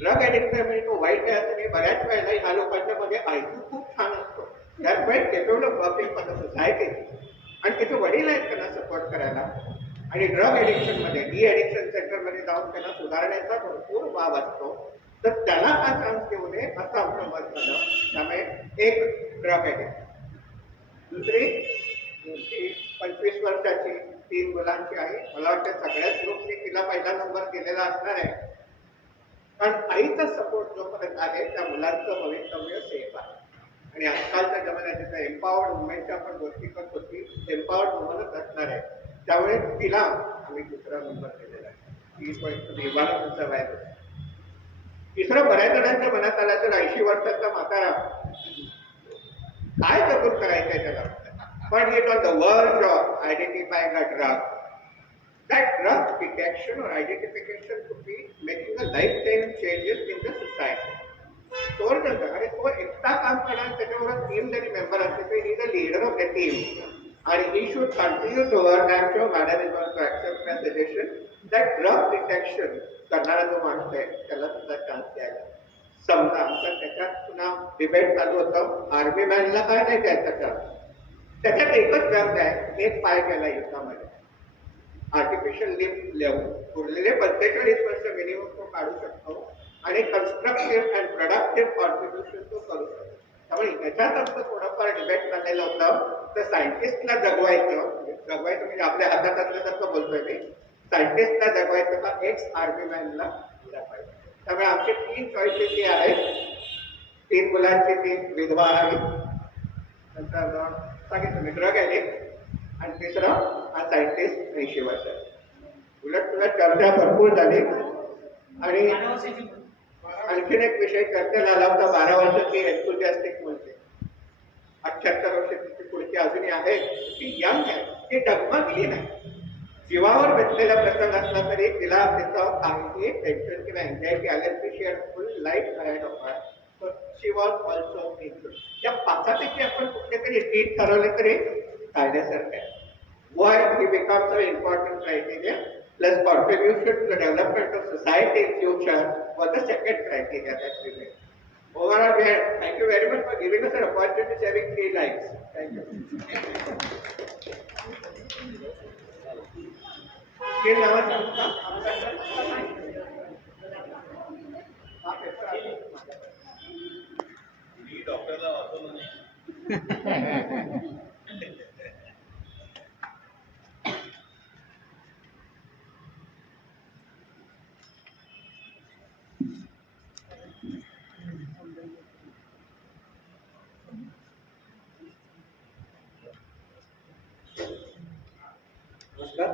ड्रग ॲडिक्ट म्हणजे तो वाईट आहे असं नाही. बऱ्याच वेळेला ह्या लोकांच्या मध्ये आयक्यू खूप छान असतो. दॅट वाईट develop working for the society आणि त्याचे वडील आहेत त्यांना सपोर्ट करायला. आणि ड्रग ॲडिक्शनमध्ये डी ॲडिक्शन सेंटरमध्ये जाऊन त्यांना सुधारण्याचा भरपूर वाव असतो. तर त्याला हा चान्स देऊ नये असं आमचं मत झालं. त्यामुळे एक ड्रग ॲडिक्ट. दुसरी 25 वर्षाची 3 मुलांची आहे. मला वाटतं सगळ्याच ग्रुपने तिला पहिला नंबर दिलेला असणार आहे. कारण आईचा सपोर्ट जोपर्यंत आहे त्या मुलांचं भवितव्य सेफ आहे. आणि आजकालच्या जमान्यात तिथं एम्पॉवर्ड वुमेनच्या आपण गोष्टी करतो ती एम्पॉवर्ड वुमनच असणार आहे. त्यामुळे तिला आम्ही दुसरा नंबर दिलेला आहे. 30 व्हायचं. तिसरं बऱ्याच जणांच्या मनात आला तर 80 वर्षाचा म्हातारा काय कबूल करायचं आहे त्याला. पण इट ऑन द वर्ज of identifying a drug. That drug detection or identification could be making a lifetime changes in the society. तो नंतर आणि तो एकटा काम करणार त्याच्याबरोबर टीम जरी मेंबर असते तर he the leader of the team आणि he should continue to work. I am sure madam is going to accept my suggestion that drug detection करणारा जो माणूस आहे त्याला सुद्धा चान्स द्यायला. समजा आमचा त्याच्यात पुन्हा डिबेट चालू होतं आर्मी मॅनला काय नाही द्यायचं चान्स. त्याच्यात एकच ड्रग आहे. एक पाय गेला युद्धामध्ये आर्टिफिशियल लिप लेवून उरलेले 45 वर्ष मिनिमम तो काढू शकतो आणि कन्स्ट्रक्टिव्ह अँड प्रोडक्टिव्ह कॉन्ट्रीब्युशन तो करू शकतो. त्यामुळे याच्यात आमचं थोडंफार डिबेट झालेलं होतं. तर सायंटिस्टला जगवायचं म्हणजे आपल्या हातात असल्यासारखं बोलतोय मी. सायंटिस्टला जगवायचं का एक्स आर्मी मॅनला दिला पाहिजे. त्यामुळे आमचे 3 चॉईसेस जे आहेत. 3 मुलांची 3 विधवा आहेत. नंतर सांगितलं मी ड्रग ॲडिक्ट आणि तिसरा हा सायंटिस्ट 80 वर्ष. उलट तुला चर्चा भरपूर झाली. आणि आणखीन एक विषय चर्चेला आला होता 12 वर्षाची एन्थुजियास्टिक मुलगी. 78 वर्षाची पुढची अजूनही आहे. ती यंग आहे. ती डगमगली नाही. जीवावर बेतलेला प्रसंग असला तरी तिला तिथं काहीही टेन्शन किंवा एन्झायटी आली ती she had full life ahead of her. So she was also include. या 5पैकी आपण कुठले तरी 3 ठरवले तरी कायद्यासारखं आहे. Why he becomes an important criteria plus contribution to the development of society in future was the second criteria that we made. Overall, thank you very much for giving us an opportunity to having 3 lives. Thank you. किन नावाचं मी डॉक्टरला वाचवलं नाही. नमस्कार.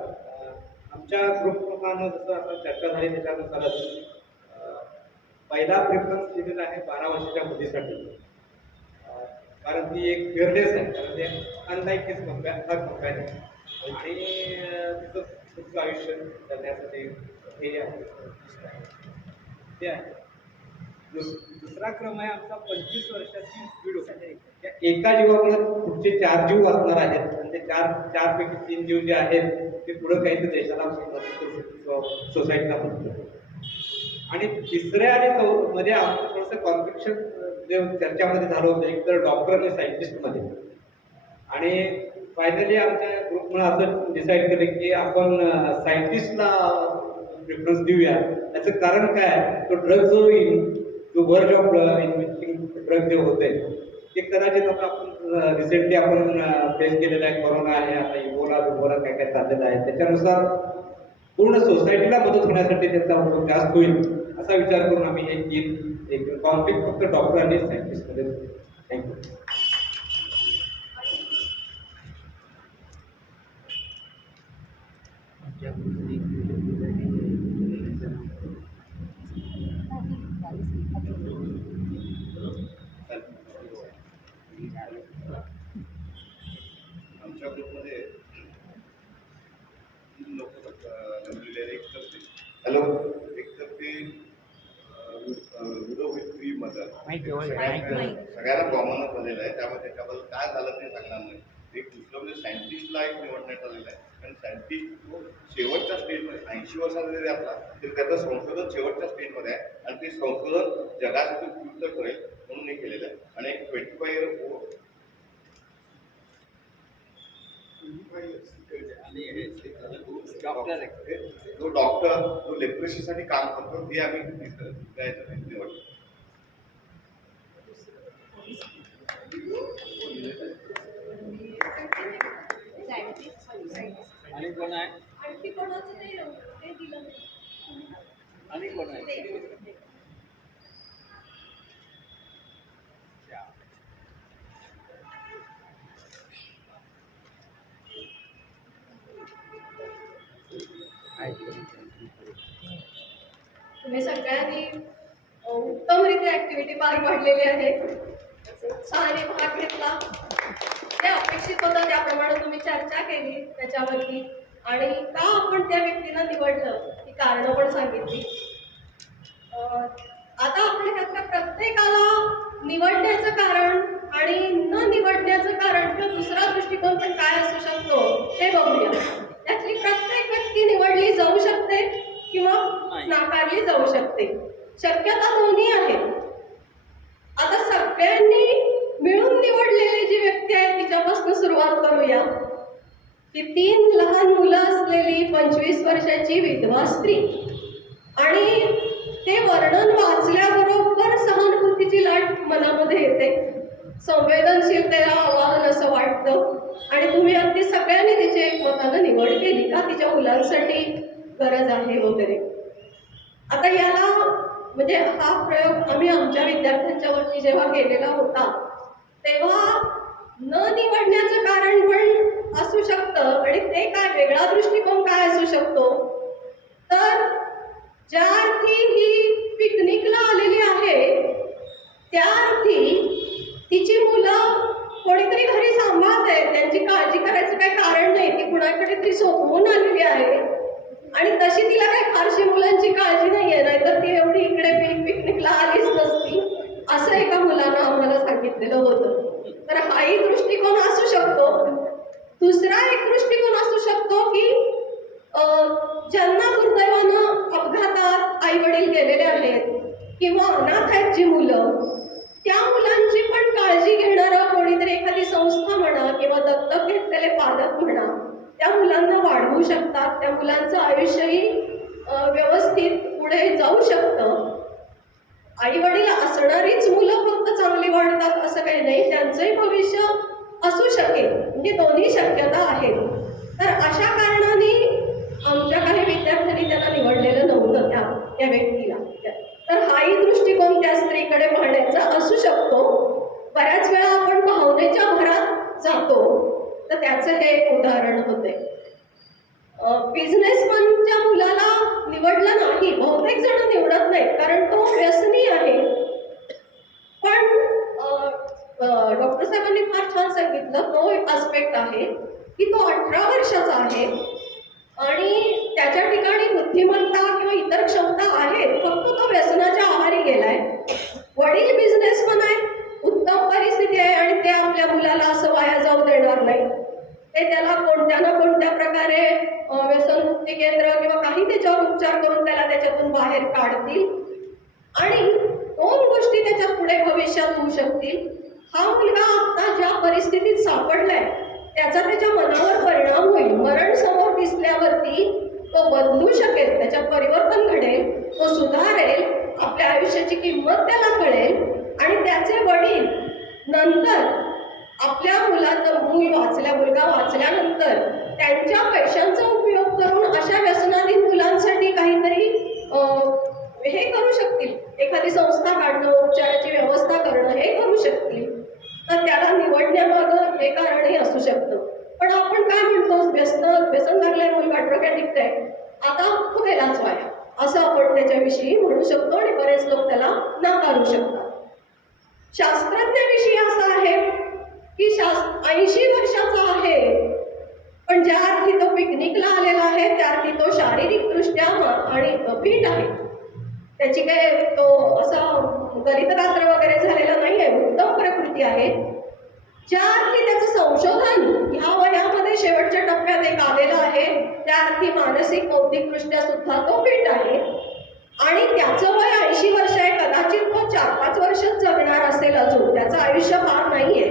आमच्या ग्रुपप्रमाणे जसं आपण चर्चा झाली त्याच्यानुसारच पहिला प्रेफरन्स दिलेला आहे 12 वर्षाच्या मुलीसाठी. कारण ती एक फेअरनेस आहे. कारण ते अनलाईक हिज कंपॅन आणि तिचं पुढचं आयुष्य जगण्यासाठी हे आहे ते आहे. दुसरा क्रम आहे आमचा 25 वर्षाची विडो. या एका जीवामुळे पुढचे 4 जीव असणार आहेत आणि ते 4 पैकी 3 जीव जे आहेत ते पुढं काहीतरी देशाला मदत करू शकतो, सोसायटीला मदत करू. आणि तिसऱ्या आणि मध्ये आमचं थोडंसं कॉन्फ्लिक्शन जे चर्चामध्ये झालं होतं एक तर डॉक्टर आणि सायंटिस्टमध्ये. आणि फायनली आमच्या ग्रुपमुळे असं डिसाईड केलं की आपण सायंटिस्टला प्रेफरन्स देऊया. त्याचं कारण काय, तो ड्रग जो वर्ज ऑफ इन्व्हेस्टिंग ड्रग जे होते ते कदाचित आता आपण रिसेंटली आपण फेस केलेला आहे. कोरोना आहे, आता इबोला काय काय चाललेलं आहे. त्याच्यानुसार पूर्ण सोसायटीला मदत होण्यासाठी त्याचा उपयोग जास्त होईल असा विचार करून आम्ही एक कॉन्फ्लिक्ट फक्त डॉक्टर आणि सायंटिस्टमध्ये. थँक्यू. आमच्या ग्रुपमध्ये तीन लोक नेमलेले आहेत. एक तर ते विडो विथ 3 मदर सगळ्यांना कॉमनच झालेलं आहे, त्यामुळे त्याच्याबद्दल काय झालं ते सांगणार नाही. एक दुसरं म्हणजे सायंटिस्टला एक निवडण्यात आलेलं आहे, कारण सायंटिस्ट शेवटच्या स्टेजमध्ये 80 वर्षाचा जरी असला तरी त्याचं संशोधन शेवटच्या स्टेजमध्ये आहे आणि ते संशोधन जगासाठी उपयुक्त ठरेल म्हणून हे केलेलं आहे. आणि एक 25 इयर ओल्ड डॉक्टर आहे. जो डॉक्टर जो लेप्रेसीसाठी काम करतो हे आम्ही निवडतो. आणि कोण आहे? आणखी कोणाचं ते दिलं नाही. आणि कोण आहे? तुम्ही सगळ्यांनी उत्तमरित्या ऍक्टिव्हिटी पार पाडलेली आहे. उत्साहाने भाग घेतला. जे अपेक्षित होतं त्याप्रमाणे तुम्ही चर्चा केली त्याच्यावरती आणि का आपण त्या व्यक्तीला निवडलं ही कारणं पण सांगितली. आता आपण ह्यातल्या प्रत्येकाला निवडण्याचं कारण आणि न निवडण्याचं कारण किंवा दुसरा दृष्टिकोन पण काय असू शकतो हे बघूया. त्यातली प्रत्येक व्यक्ती निवडली जाऊ शकते किंवा नाकारली जाऊ शकते. शक्यता दोन्ही आहेत. आता सगळ्यांनी मिळून निवडलेली जी व्यक्ती आहे तिच्यापासून सुरुवात करूया. की 3 लहान मुलं असलेली 25 वर्षाची विधवा स्त्री आणि ते वर्णन वाचल्याबरोबर सहानुभूतीची लाट मनामध्ये येते. संवेदनशीलतेला आवाहन असं वाटतं आणि तुम्ही अगदी सगळ्यांनी तिची एकमतानं निवड केली का तिच्या मुलांसाठी गरज आहे वगैरे. आता याला म्हणजे हा प्रयोग आम्ही आमच्या विद्यार्थ्यांच्या वरती जेव्हा केलेला होता तेव्हा न निवडण्याचं कारण पण असू शकतं आणि ते काय वेगळा दृष्टिकोन काय असू शकतो. तर ज्या अर्थी ही पिकनिकला आलेली आहे त्या अर्थी तिची मुलं कोणीतरी घरी सांभाळते, त्यांची काळजी करायचं काही कारण नाही. ती कुणाकडे तरी सोपवून आलेली आहे आणि तशी तिला काही फारशी मुलांची काळजी नाही आहे, नाहीतर ती एवढी इकडे पिकनिकला आलीच नसती असं एका मुलानं आम्हाला सांगितलेलं होतं. तर हाही दृष्टिकोन असू शकतो. दुसरा एक दृष्टिकोन असू शकतो की ज्यांना दुर्दैवानं अपघातात आई वडील गेलेले आहेत किंवा अनाथ आहेत जी मुलं त्या मुलांची पण काळजी घेणारं कोणीतरी एखादी संस्था म्हणा किंवा दत्तक घेतलेले पालक म्हणा त्या मुलांना वाढवू शकतात. त्या मुलांचं आयुष्यही व्यवस्थित पुढे जाऊ शकतं. आई वडील असणारीच मुलं फक्त चांगली वाढतात असं काही नाही, त्यांचंही भविष्य असू शकेल. म्हणजे दोन्ही शक्यता आहेत. तर अशा कारणाने आमच्या काही विद्यार्थ्यांनी त्यांना निवडलेलं नव्हतं त्या व्यक्तीला. तर हाही दृष्टिकोन त्या स्त्रीकडे पाहण्याचा असू शकतो. बऱ्याच वेळा आपण भावनेच्या भरात जातो तर त्याचं हे एक उदाहरण होते. बिझनेसमनच्या मुलाला निवडलं नाही, बहुतेक जण निवडत नाहीत कारण तो व्यसनी आहे. पण डॉक्टर साहेबांनी फार छान सांगितलं तो एक आस्पेक्ट आहे की तो 18 वर्षाचा आहे आणि त्याच्या ठिकाणी बुद्धिमत्ता किंवा इतर क्षमता आहेत, फक्त तो व्यसनाच्या आहारी गेलाय. वडील बिझनेसमन आहेत, उत्तम परिस्थिती आहे आणि ते आपल्या मुलाला असं वाया जाऊ देणार नाही. ते त्याला कोणत्या ना कोणत्या प्रकारे व्यसनमुक्ती केंद्र किंवा काही त्याच्यावर उपचार करून त्याला त्याच्यातून बाहेर काढतील आणि 2 गोष्टी त्याच्या पुढे भविष्यात होऊ शकतील. हा मुलगा आता ज्या परिस्थितीत सापडलाय त्याचा त्याच्या मनावर परिणाम होईल. मरण समोर दिसल्यावरती तो बदलू शकेल, त्याच्यात परिवर्तन घडेल, तो सुधारेल, आपल्या आयुष्याची किंमत त्याला कळेल आणि त्याचे वडील नंतर आपल्या मुलगा वाचल्यानंतर त्यांच्या पैशांचा उपयोग करून अशा व्यसनाधीन मुलांसाठी काहीतरी हे करू शकतील. एखादी संस्था काढणं, उपचाराची व्यवस्था करणं हे करू शकतील. तर त्याला निवडण्यामागं हे कारणही असू शकतं. पण आपण काय म्हणतो व्यसन लागलंय मुलगा ड्रग ॲडिक्ट आहे, आता तो गेलाच वाया असं आपण त्याच्याविषयी म्हणू शकतो आणि बरेच लोक त्याला नाकारू शकतात. शास्त्रज्ञाविषयी असं आहे की 80 वर्षाचा आहे पण ज्या अर्थी तो पिकनिकला आलेला आहे दृष्ट्या आणि फिट आहे. त्याची काय तो असा गलितगात्र वगैरे झालेला नाही आहे, उत्तम प्रकृती आहे. ज्या अर्थी त्याचं संशोधन ह्या वयामध्ये शेवटच्या टप्प्यात एक आलेलं आहे, त्या अर्थी मानसिक बौद्धिकदृष्ट्या सुद्धा तो फिट आहे. आणि त्याचं वय 80 वर्ष आहे. कदाचित तो 4-5 वर्षच जगणार असेल अजून, त्याचं आयुष्य फार नाहीये.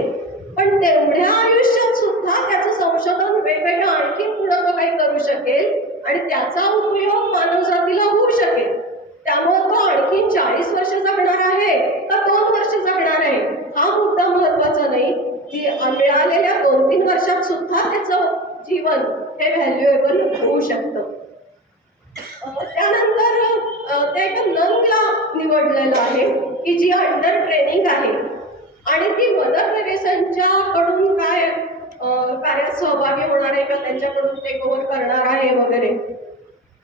पण तेवढ्या आयुष्यात सुद्धा त्याचं संशोधन वेगवेगळं आणखी पुढं तो काही करू शकेल आणि त्याचा उपयोग मानवजातीला होऊ शकेल. त्यामुळे तो आणखी 40 वर्ष जगणार आहे का 2 वर्ष जगणार आहे हा मुद्दा महत्वाचा नाही. की मिळालेल्या 2-3 वर्षात सुद्धा त्याचं जीवन हे व्हॅल्युएबल होऊ शकतं. त्यानंतर ते एका ननला निवडलेलं आहे की जी अंडर ट्रेनिंग आहे आणि ती मदर टेरेसांच्याकडून काय कार्यात सहभागी होणार आहे का त्यांच्याकडून टेक ओव्हर करणार आहे वगैरे.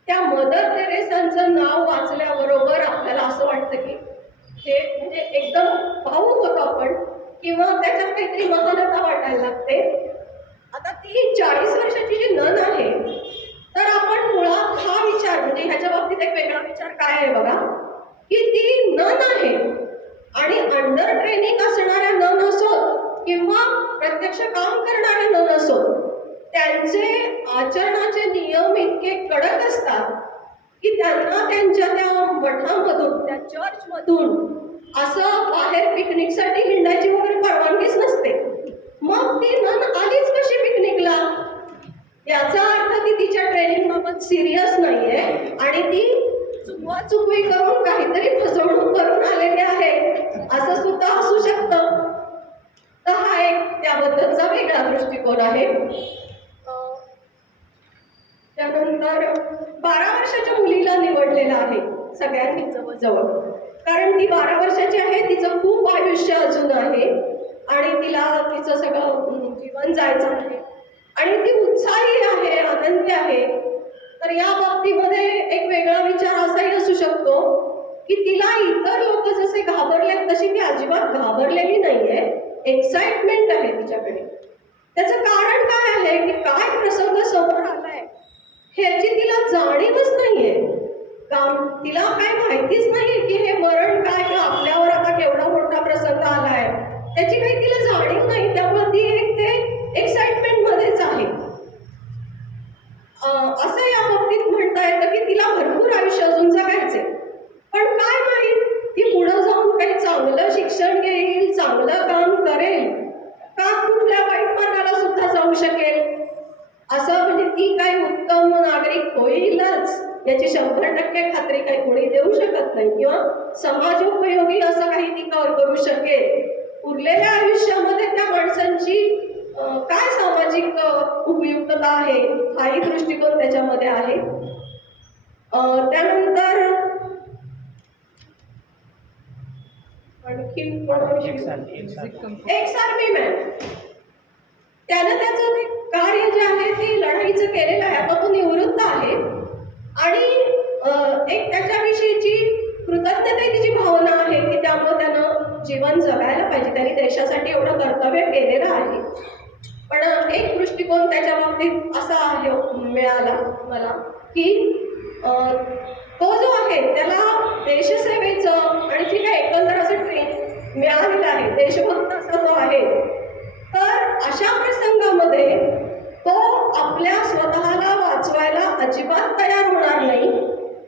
त्या मदर टेरेसांचं नाव वाचल्याबरोबर आपल्याला असं वाटतं की हे म्हणजे एकदम भावूक होतो आपण किंवा त्याच्यात काहीतरी मदनता वाटायला लागते. आता ती 40 वर्षाची जी नन आहे तर आपण मुळात हा विचार म्हणजे ह्याच्या बाबतीत एक वेगळा विचार काय आहे बघा की ती नन आहे आणि अंडर ट्रेनिंग असणाऱ्या नन असोत किंवा प्रत्यक्ष काम करणाऱ्या नन असोत त्यांचे आचरणाचे नियम इतके कडक असतात की त्यांना त्यांच्या त्या मठामधून त्या चर्चमधून असं बाहेर पिकनिकसाठी हिंडायची वगैरे परवानगीच नसते. मग ती नन आलीच कशी पिकनिकला याचा अर्थ ती तिच्या ट्रेनिंग बाबत सिरियस नाहीये आणि ती चुकवी करून काहीतरी फसवणूक करून आलेली आहे असं सुद्धा असू शकतं. तर हा एक त्याबद्दलचा वेगळा दृष्टिकोन आहे. त्यानंतर 12 वर्षाच्या मुलीला निवडलेलं आहे सगळ्यांनी जवळजवळ, कारण ती 12 वर्षाची आहे, तिचं खूप आयुष्य अजून आहे आणि तिला तिचं सगळं जीवन जायचं आहे आणि ती उत्साही आहे, आनंदी आहे. तर या बाबतीमध्ये एक वेगळा विचार असाही असू शकतो की तिला इतर लोक जसे घाबरलेत तशी ती अजिबात घाबरलेली नाहीये, एक्साइटमेंट आहे तिच्याकडे. त्याचं कारण काय आहे की काय प्रसंग समोर आलाय ह्याची तिला जाणीवच नाहीये. तिला काय माहितीच नाही की हे मरण काय किंवा आपल्यावर आता केवढा मोठा प्रसंग आलाय त्याची काही तिला जाणीव नाही. त्यामुळे ती एक ते एक्साइटमेंट मध्येच आहे. असं या बाबतीत म्हणता येतं की तिला भरपूर आयुष्य अजून जगायचे, पण काय माहित ती पुढे जाऊन काही चांगलं शिक्षण घेईल, चांगलं काम करेल का कुठल्या वाईट मार्गाला सुद्धा जाऊ शकेल. असं म्हणजे ती काही उत्तम नागरिक होईलच याची 100% खात्री काही कोणी देऊ शकत नाही किंवा समाजोपयोगी असं काही ती करू शकेल. उरलेल्या आयुष्यामध्ये त्या माणसांची काय सामाजिक उपयुक्तता आहे हाही दृष्टिकोन त्याच्यामध्ये आहे. त्यानंतर आणखी एक्स आर्मी मॅन त्यानं त्याचं ते कार्य जे आहे ते लढाईचं केलेलं आहे. आता तो निवृत्त आहे आणि एक त्याच्याविषयीची कृतज्ञतेची भावना आहे की त्यामुळे त्यानं जीवन जगायला पाहिजे, त्यांनी देशासाठी एवढं कर्तव्य केलेलं आहे. पण एक दृष्टिकोन त्याच्या बाबतीत असा मिळाला मला की तो जो आहे त्याला देशसेवेचं आणि ठीक आहे एकंदर असं ट्रेनिंग मिळालेलं आहे, देशभक्त असा तो आहे. तर अशा प्रसंगामध्ये तो आपल्या स्वतःला वाचवायला अजिबात तयार होणार नाही.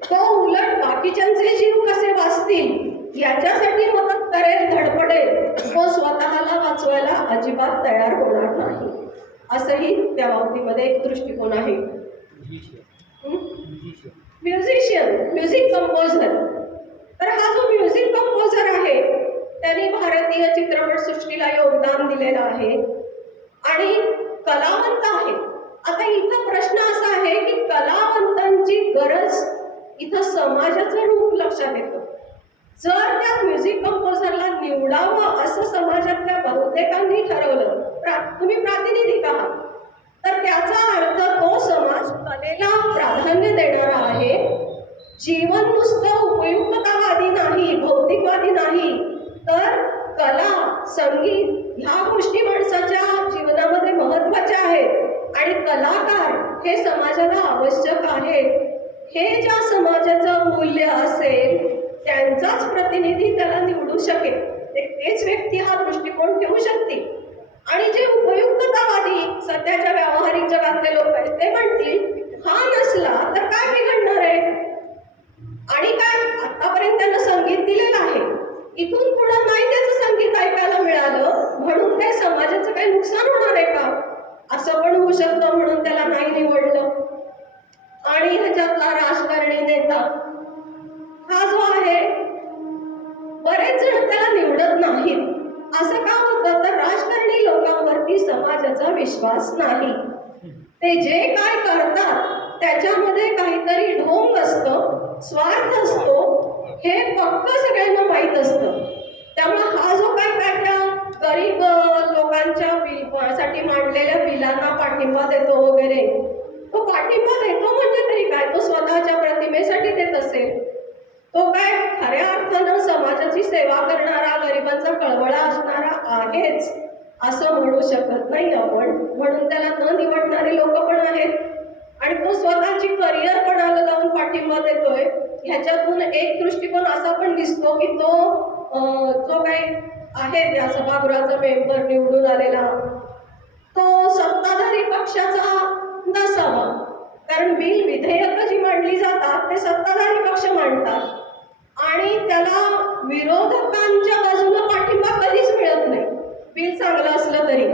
तो उलट बाकीच्यांचे जीव कसे वाचतील याच्यासाठी मदत करेल, धडपडेल. तो स्वतःला वाचवायला अजिबात तयार होणार नाही. असंही त्या बाबतीमध्ये एक दृष्टिकोन आहे. Musician, music composer. तर हा जो म्युझिक कंपोजर आहे त्यांनी भारतीय चित्रपटसृष्टीला योगदान दिलेलं आहे आणि कलावंत आहे. आता इथं प्रश्न असा आहे की कलावंतांची गरज इथं समाजाचं रूप लक्षात येतं. जर त्या म्युझिक कंपोजरला निवडावं असं समाजातल्या बहुतेकांनी ठरवलं, तुम्ही प्रातिनिधिक आहात, तर त्याचा अर्थ तो समाज कलेला प्राधान्य देणारा आहे. जीवन नुसतं उपयुक्ततावादी नाही, भौतिकवादी नाही, तर कला, संगीत ह्या गोष्टी माणसाच्या जीवनामध्ये महत्त्वाच्या आहेत आणि कलाकार हे समाजाला आवश्यक आहेत हे ज्या समाजाचं मूल्य असेल त्यांचाच प्रतिनिधी त्याला निवडू शकेल. तेच व्यक्ती हा दृष्टिकोन ठेवू शकते. आणि जे उपयुक्ततावादी सध्याच्या व्यावहारिक जगातले लोक आहेत ते म्हणतील हा नसला तर काय बिघडणार आहे, आणि काय आतापर्यंत त्यांना संगीत दिलेलं आहे, इथून पुढं नाही त्याचं संगीत ऐकायला मिळालं म्हणून काय समाजाचं काही नुकसान होणार आहे का, असं पण होऊ शकतं म्हणून त्याला नाही निवडलं. आणि ह्याच्यातला राजकारणी नेता हा जो आहे बरेच जण त्याला निवडत नाहीत. असं का होतं तर राजकारणी लोकांवरती समाजाचा विश्वास नाही. ते जे काय करतात त्याच्यामध्ये काहीतरी ढोंग असतं, स्वार्थ असतो, हे पक्क सगळ्यांना माहीत असतं. त्यामुळे हा जो काय त्या गरीब लोकांच्या बिलासाठी मांडलेल्या बिलांना पाठिंबा देतो वगैरे, तो पाठिंबा देतो म्हणजे तरी काय, तो स्वतःच्या प्रतिमेसाठी देत असेल, तो काय खऱ्या अर्थानं समाजाची सेवा करणारा, गरिबांचा कळवळा असणारा आहेच असं म्हणू शकत नाही आपण. म्हणून त्याला न निवडणारे लोक पण आहेत. आणि तो स्वतःची करिअर पणाला लावून पाठिंबा देतोय. ह्याच्यातून एक दृष्टिकोन असा पण दिसतो की तो जो काही आहे त्या सभागृहाचा मेंबर निवडून आलेला तो सत्ताधारी पक्षाचा नसावा. कारण बिल विधेयकं जी मांडली जातात ते सत्ताधारी पक्ष मांडतात आणि त्याला विरोधकांच्या बाजूला पाठिंबा कधीच मिळत नाही, बिल चांगलं असलं तरी.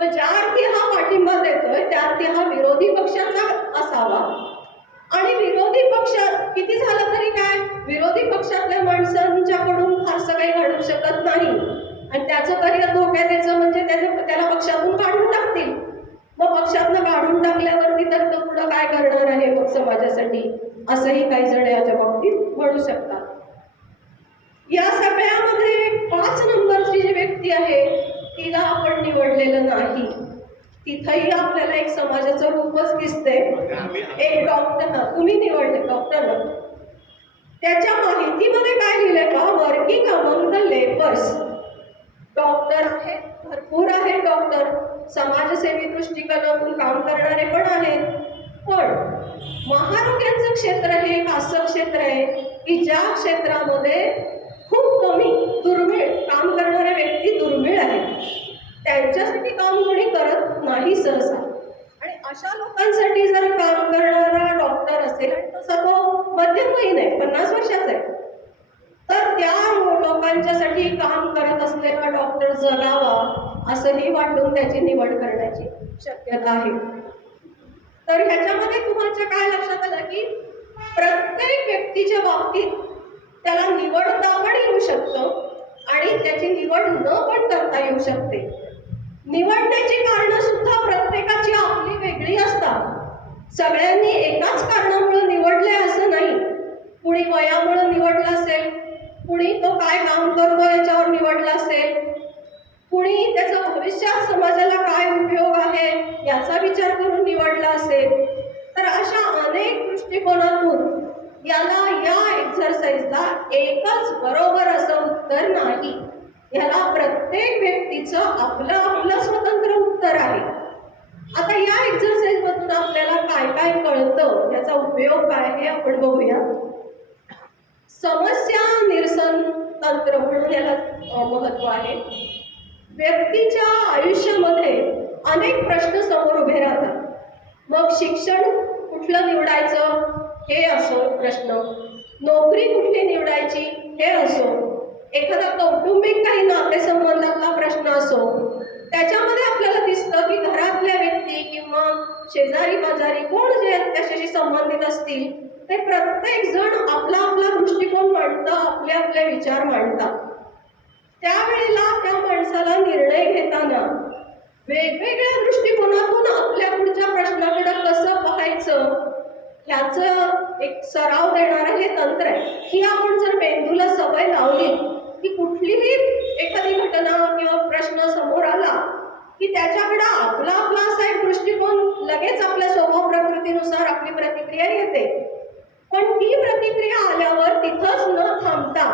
मग ज्या अर्थी हा पाठिंबा देतोय त्या अर्थी हा विरोधी पक्षाचा असावा. आणि विरोधी पक्ष किती झालं तरी काय, विरोधी पक्षातल्या माणसांच्याकडून फारसं काही घडू शकत नाही. आणि त्याचं करिअर धोक्यात यायचं म्हणजे त्याला पक्षातून काढून टाकतील. मग पक्षातनं काढून टाकल्यावरती तर तो पुढं काय करणार आहे मग समाजासाठी, असंही काही जण याच्या बाबतीत म्हणू शकतात. या सगळ्यामध्ये 5 नंबरची जी व्यक्ती आहे तिला आपण निवडलेलं नाही. तिथंही आपल्याला एक समाजाचं रूपच दिसते. एक डॉक्टर, तुम्ही निवडले डॉक्टर, त्याच्या माहितीमध्ये काय लिहिलंय का, working among the labours. Doctor आहेत, भरपूर आहेत डॉक्टर, समाजसेवी दृष्टिकोनातून काम करणारे पण आहेत. पण महारोग्याचं क्षेत्र हे एक असं क्षेत्र आहे की ज्या क्षेत्रामध्ये खूप कमी दुर्मिळ काम करणाऱ्या व्यक्ती दुर्मिळ आहेत. त्यांच्यासाठी काम कोणी करत नाही सहसा. आणि अशा लोकांसाठी जर काम करणारा डॉक्टर असेल आणि तसा तो मध्यमवयीन आहे, 50 वर्षाचा आहे, तर त्या लोकांच्यासाठी काम करत असलेला डॉक्टर जगावा असंही वाटून त्याची निवड करण्याची शक्यता आहे. तर ह्याच्यामध्ये तुम्हाला काय लक्षात आलं की प्रत्येक व्यक्तीच्या बाबतीत त्याला निवडता पण येऊ शकतं आणि त्याची निवड न पण करता येऊ शकते. निवडण्याची कारणं सुद्धा प्रत्येकाची आपली वेगळी असतात. सगळ्यांनी एकाच कारणामुळे निवडले असं नाही. कुणी वयामुळे निवडलं असेल, कुणी तो काय काम करतो याच्यावर निवडलं असेल, कुणी त्याचा भविष्यात समाजाला काय उपयोग आहे याचा विचार करून निवडला असेल. तर अशा अनेक दृष्टिकोनातून याला या एक्झरसाइजला एकच बरोबर असं उत्तर नाही. याला प्रत्येक व्यक्तीचं आपलं आपलं स्वतंत्र उत्तर आहे. आता या एक्झरसाइज मधून आपल्याला काय काय कळतं, याचा उपयोग काय हे आपण बघूया. समस्या निरसन तंत्र म्हणून याला महत्व आहे. व्यक्तीच्या आयुष्यामध्ये अनेक प्रश्न समोर उभे राहतात. मग शिक्षण कुठलं निवडायचं हे असो प्रश्न, नोकरी कुठली निवडायची हे असो, एखादा कौटुंबिक काही नातेसंबंधातला प्रश्न असो, त्याच्यामध्ये आपल्याला दिसतं की घरातल्या व्यक्ती किंवा शेजारी पाजारी कोण जे त्याच्याशी संबंधित असतील ते प्रत्येक जण आपला आपला दृष्टिकोन मांडतं, आपले आपले विचार मांडतात. त्यावेळेला त्या माणसाला निर्णय घेताना वेगवेगळ्या दृष्टिकोनातून आपल्या पुढच्या प्रश्नाकडे कसं पाहायचं ह्याचं एक सराव देणारं हे तंत्र आहे. ही आपण जर मेंदूला सवय लावली की कुठलीही एखादी घटना किंवा प्रश्न समोर आला की त्याच्याकडे आपला आपला असा एक दृष्टिकोन लगेच आपल्या स्वभाव प्रकृतीनुसार आपली प्रतिक्रिया येते. पण ती प्रतिक्रिया आल्यावर तिथंच न थांबता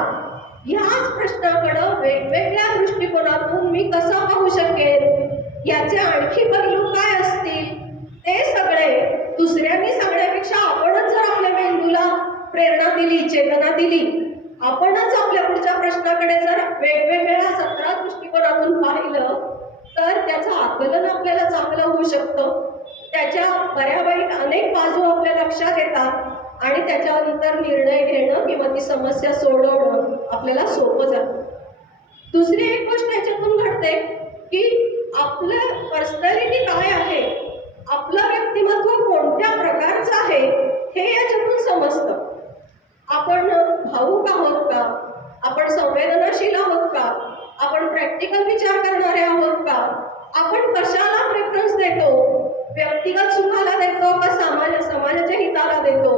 ह्याच प्रश्नाकडं वेगवेगळ्या दृष्टिकोनातून मी कसं पाहू शकेन, याचे आणखी पैलू काय असतील, ते सगळे दुसऱ्यांनी सांगण्यापेक्षा आपणच जर आपल्या मेंदू त्याच्या बऱ्यावाईट अनेक बाजू आपल्या लक्षात येतात आणि त्याच्यानंतर निर्णय घेणं किंवा ती समस्या सोडवणं आपल्याला सोपं जातं. दुसरी एक गोष्ट याच्यातून घडते की आपलं पर्सनॅलिटी काय आहे, आपलं व्यक्तिमत्व कोणत्या प्रकारचं आहे हे याच्यातून समजतं. आपण भावुक आहोत का, आपण संवेदनशील आहोत का, आपण प्रॅक्टिकल विचार करणारे आहोत का, आपण कशाला प्रेफरन्स देतो, व्यक्तिगत सुखाला देतो का समाजाच्या हिताला देतो,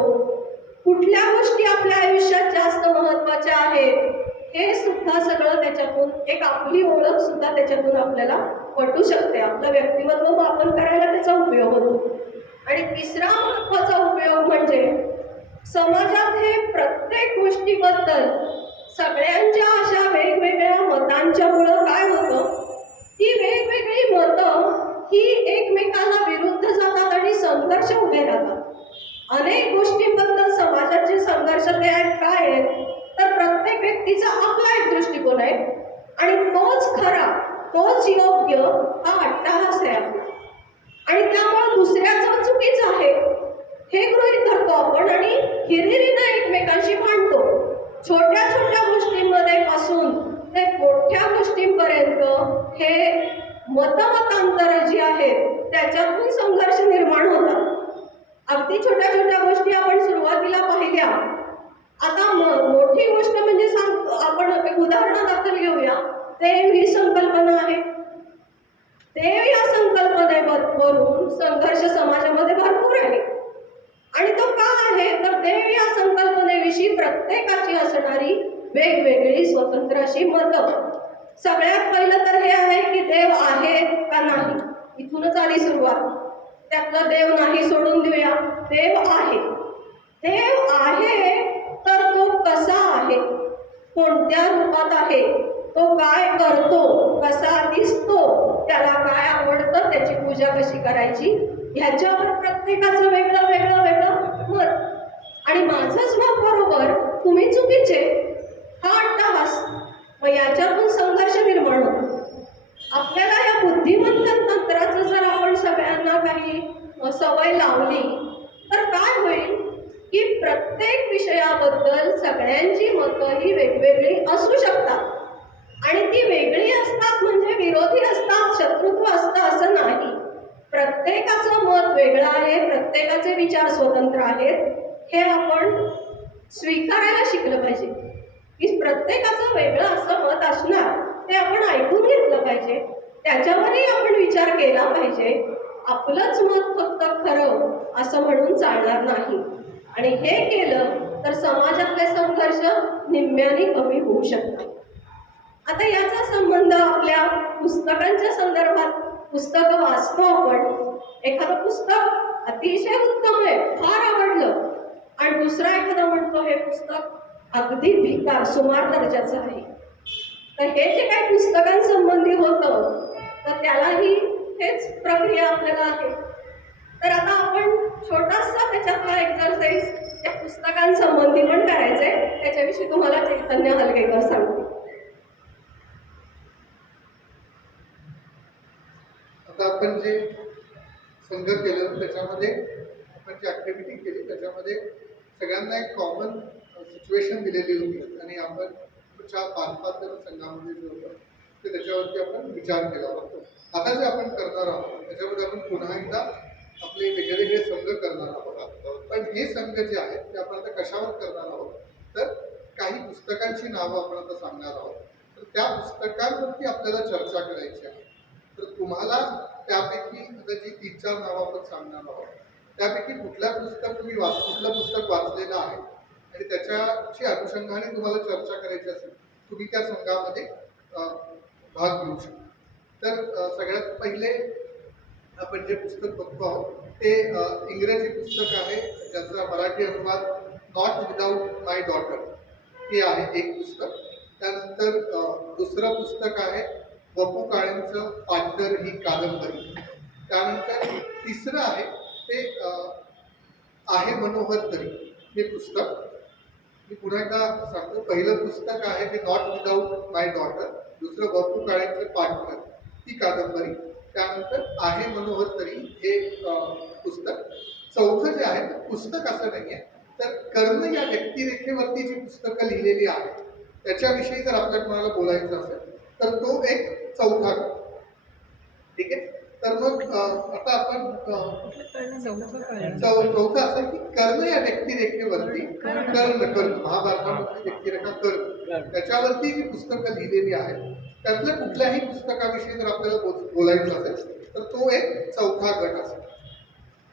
कुठल्या गोष्टी आपल्या आयुष्यात जास्त महत्त्वाच्या आहेत, हे सुद्धा सगळं त्याच्यातून एक आपली ओळख सुद्धा त्याच्यातून आपल्याला पटू शकते. आपलं व्यक्तिमत्व मापन करायला त्याचा उपयोग होतो. आणि तिसरा महत्त्वाचा उपयोग म्हणजे समाजात हे प्रत्येक गोष्टीबद्दल सगळ्यांच्या अशा वेगवेगळ्या मतांच्यामुळं काय होतं, ती वेगवेगळी मतं ही एकमेकांना विरुद्ध जातात आणि संघर्ष उभे राहतात. अनेक गोष्टींबद्दल समाजात जे संघर्ष ते आहेत काय आहेत, तर प्रत्येक व्यक्तीचा आपला एक दृष्टिकोन आहे आणि तोच खरा, तोच योग्य हा अट्टहास आहे आपला. आणि त्यामुळे दुसऱ्याचं चुकीचं आहे हे गृहीत धरतो आपण आणि हिरिरीनं एकमेकांशी भांडतो. छोट्या छोट्या गोष्टींमध्ये पासून ते मोठ्या गोष्टींपर्यंत हे मतमतांतर जी आहेत त्याच्यातून संघर्ष निर्माण होतात. अगदी छोट्या छोट्या गोष्टी आपण सुरुवातीला पाहिल्या. आता मोठी गोष्ट म्हणजे आपण एक उदाहरणादाखल घेऊया. देव ही संकल्पना आहे. देव या संकल्पनेवरून संघर्ष समाजामध्ये भरपूर आहे आणि तो का आहे, तर देव या संकल्पनेविषयी प्रत्येकाची असणारी वेगवेगळी स्वतंत्र अशी मतं. सगळ्यात पहिलं तर हे आहे की देव आहे का नाही, इथूनच आली सुरुवात. त्यातलं देव नाही सोडून देऊया, देव आहे. देव आहे तर तो कसा आहे, कोणत्या रूपात आहे, तो काय करतो, कसा दिसतो, त्याला काय आवडतं, त्याची पूजा कशी करायची, ह्याच्यावर प्रत्येकाचं वेगळं वेगळं वेगळं मत. आणि माझंच मत बरोबर, तुम्ही चुकीचे, हा अट्टहास. मग याच्यातून संघर्ष निर्माण होतो. आपल्याला या बुद्धिमत्ता तंत्राचं जर आपण सगळ्यांना काही सवय लावली तर काय होईल की प्रत्येक विषयाबद्दल सगळ्यांची मतं ही वेगवेगळी असू शकतात आणि ती वेगळी असतात म्हणजे विरोधी असतात, शत्रुत्व असतं असं नाही. प्रत्येकाचं मत वेगळं आहे, प्रत्येकाचे विचार स्वतंत्र आहेत, हे आपण स्वीकारायला शिकलं पाहिजे की प्रत्येकाचं वेगळं असं मत असणार ते आपण ऐकून घेतलं पाहिजे, त्याच्यावरही आपण विचार केला पाहिजे. आपलंच मत फक्त खरं असं म्हणून चालणार नाही आणि हे केलं तर समाजातले संघर्ष निम्म्याने कमी होऊ शकतात. आता याचा संबंध आपल्या पुस्तकांच्या संदर्भात. पुस्तकं वाचतो आपण, एखादं पुस्तक अतिशय उत्तम आहे, फार आवडलं, आणि दुसरा एखादा म्हणतो हे पुस्तक अगदी भिकार सुमार दर्जाचं आहे. तर हे जे काही पुस्तकांसंबंधी होतं तर त्यालाही हेच प्रक्रिया आपल्याला आहे. तर आता आपण छोटासा त्याच्यातला एक्झरसाइज त्या पुस्तकांसंबंधी पण करायचंय, त्याच्याविषयी तुम्हाला चैतन्य हलगेकर सांगते. आता आपण जे संघ केलं त्याच्यामध्ये आपण जी ॲक्टिव्हिटी केली त्याच्यामध्ये सगळ्यांना एक कॉमन सिच्युएशन दिलेली होती आणि आपण 4-5 जण संघामध्ये जे होतं ते त्याच्यावरती आपण विचार केला होता. आता जे आपण करणार आहोत त्याच्यामध्ये आपण पुन्हा एकदा आपले वेगवेगळे संघ करणार आहोत. पण हे संघ जे आहेत ते आपण आता कशावर करणार आहोत, तर काही पुस्तकांची नावं आपण आता सांगणार आहोत. तर त्या पुस्तकांवरती आपल्याला चर्चा करायची आहे. तर तुम्हाला त्यापैकी आता जी 3-4 नावं आपण सांगणार आहोत त्यापैकी कुठलं पुस्तक वाचलेलं आहे आणि त्याच्याची अनुषंगाने तुम्हाला चर्चा करायची असेल तुम्ही त्या संघामध्ये भाग घेऊ शकता. तर सगळ्यात पहिले आपण जे पुस्तक बघतो आहोत ते इंग्रजी पुस्तक आहे ज्याचा मराठी अनुवाद नॉट विदाउट माय डॉटर हे आहे एक पुस्तक. त्यानंतर दुसरं पुस्तक आहे वपू काळेंचं पार्टनर ही कादंबरी. त्यानंतर तिसरं आहे ते आहे मनोहर तरी हे पुस्तक. मी पुन्हा एकदा सांगतो, पहिलं पुस्तक आहे ते नॉट विदाउट माय डॉटर, दुसरं वपू काळेंचं पार्टनर ही कादंबरी, त्यानंतर आहे मनोहर तरी हे पुस्तक. चौथं जे आहे ते पुस्तक असं नाही आहे, तर कर्ण या व्यक्तिरेखेवरती जी पुस्तकं लिहिलेली आहेत त्याच्याविषयी जर आपल्या कोणाला बोलायचं असेल तर तो एक चौथा गट. ठीक आहे. तर मग आता आपण चौथा असं की कर्ण या व्यक्तिरेखेवरती कर्ण महाभारतामधली व्यक्तिरेखा कर्ण त्याच्यावरती जी पुस्तकं लिहिलेली आहेत त्यातल्या कुठल्याही पुस्तकाविषयी जर आपल्याला बोलायचं असेल तर तो एक चौथा गट असेल.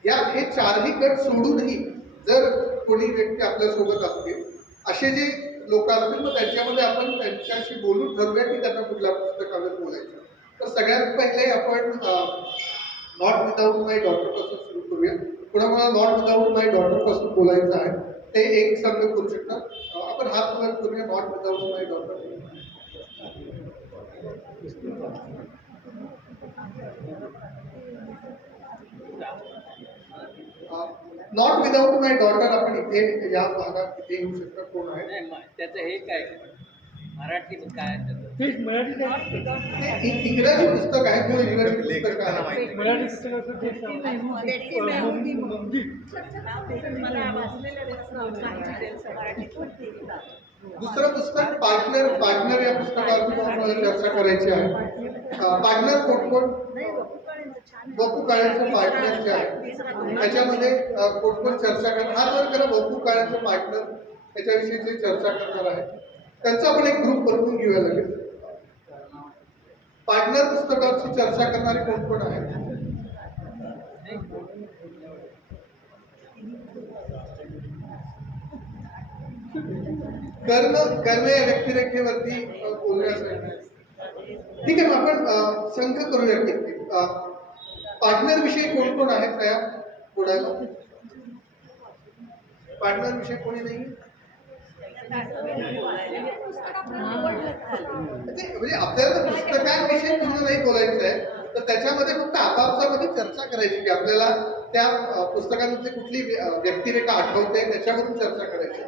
हे चारही गट सोडूनही जर कोणी व्यक्ती आपल्या सोबत असतील असे जे लोक असतील मग त्यांच्यामध्ये आपण त्यांच्याशी बोलून ठरवूया की त्यांना कुठल्या पुस्तकावर बोलायचं. तर सगळ्यात पहिले आपण नॉट विदाऊट माय डॉटर पासून सुरू करूया. कोणाला नॉट विदाऊट माय डॉटर पासून बोलायचं आहे ते एक संघ करू शकतात. आपण हात वर करूया. Not without my daughter. Not without my daughter आपण इथे या भागात इथे येऊ शकता. कोण आहे? नाही त्याचं हे काय मराठी काय त्याचं इंग्रजी पुस्तक आहे. तो इंग्रजी पुस्तक आहे. दुसरं पुस्तक पार्टनर या पुस्तकावरती मला चर्चा करायची आहे. पार्टनर कोण बप्पू काळेंचं पार्टनर जे आहे त्याच्यामध्ये कोण चर्चा करणार. हा जर करा बप्पू काळेंचं पार्टनर त्याच्याविषयी चर्चा करणार आहे त्यांचा आपण एक ग्रुप बनवून घेऊया लागेल. पार्टनर पुस्तकाची चर्चा करणारे कोण कोण आहेत? कर्ण या व्यक्तिरेखेवरती बोलण्यासाठी ठीक आहे. मग आपण संघ करूया. पार्टनर विषयी कोण कोण आहेत तयार बोलायला? पार्टनर विषयी कोणी नाही? म्हणजे आपल्याला पुस्तकांविषयी पूर्ण नाही बोलायचं आहे तर त्याच्यामध्ये फक्त आपापसामध्ये चर्चा करायची की आपल्याला त्या पुस्तकांमधली कुठली व्यक्तिरेखा आठवते त्याच्यावरून चर्चा करायची.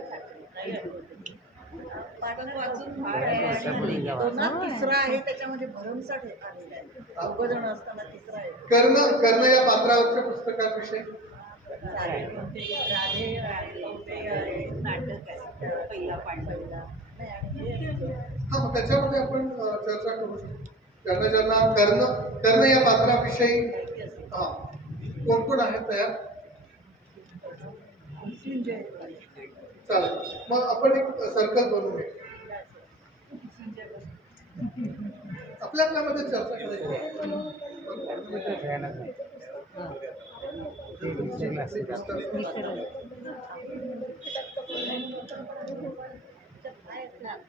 तिसरा आहे त्याच्यामध्ये भरमसाठ आलेला आहे. दोघं जण असताना तिसरा आहे. कर्ण या पात्रावरच्या पुस्तकांविषयी नाटक आहे पहिला पांडवला. हा मग त्याच्यामध्ये आपण चर्चा करू शकतो. ज्यांना कर्ण या पात्राविषयी हा कोण कोण आहेत तयार? चालेल. मग आपण एक सर्कल बनवूया. आपल्यामध्ये चर्चा करायची.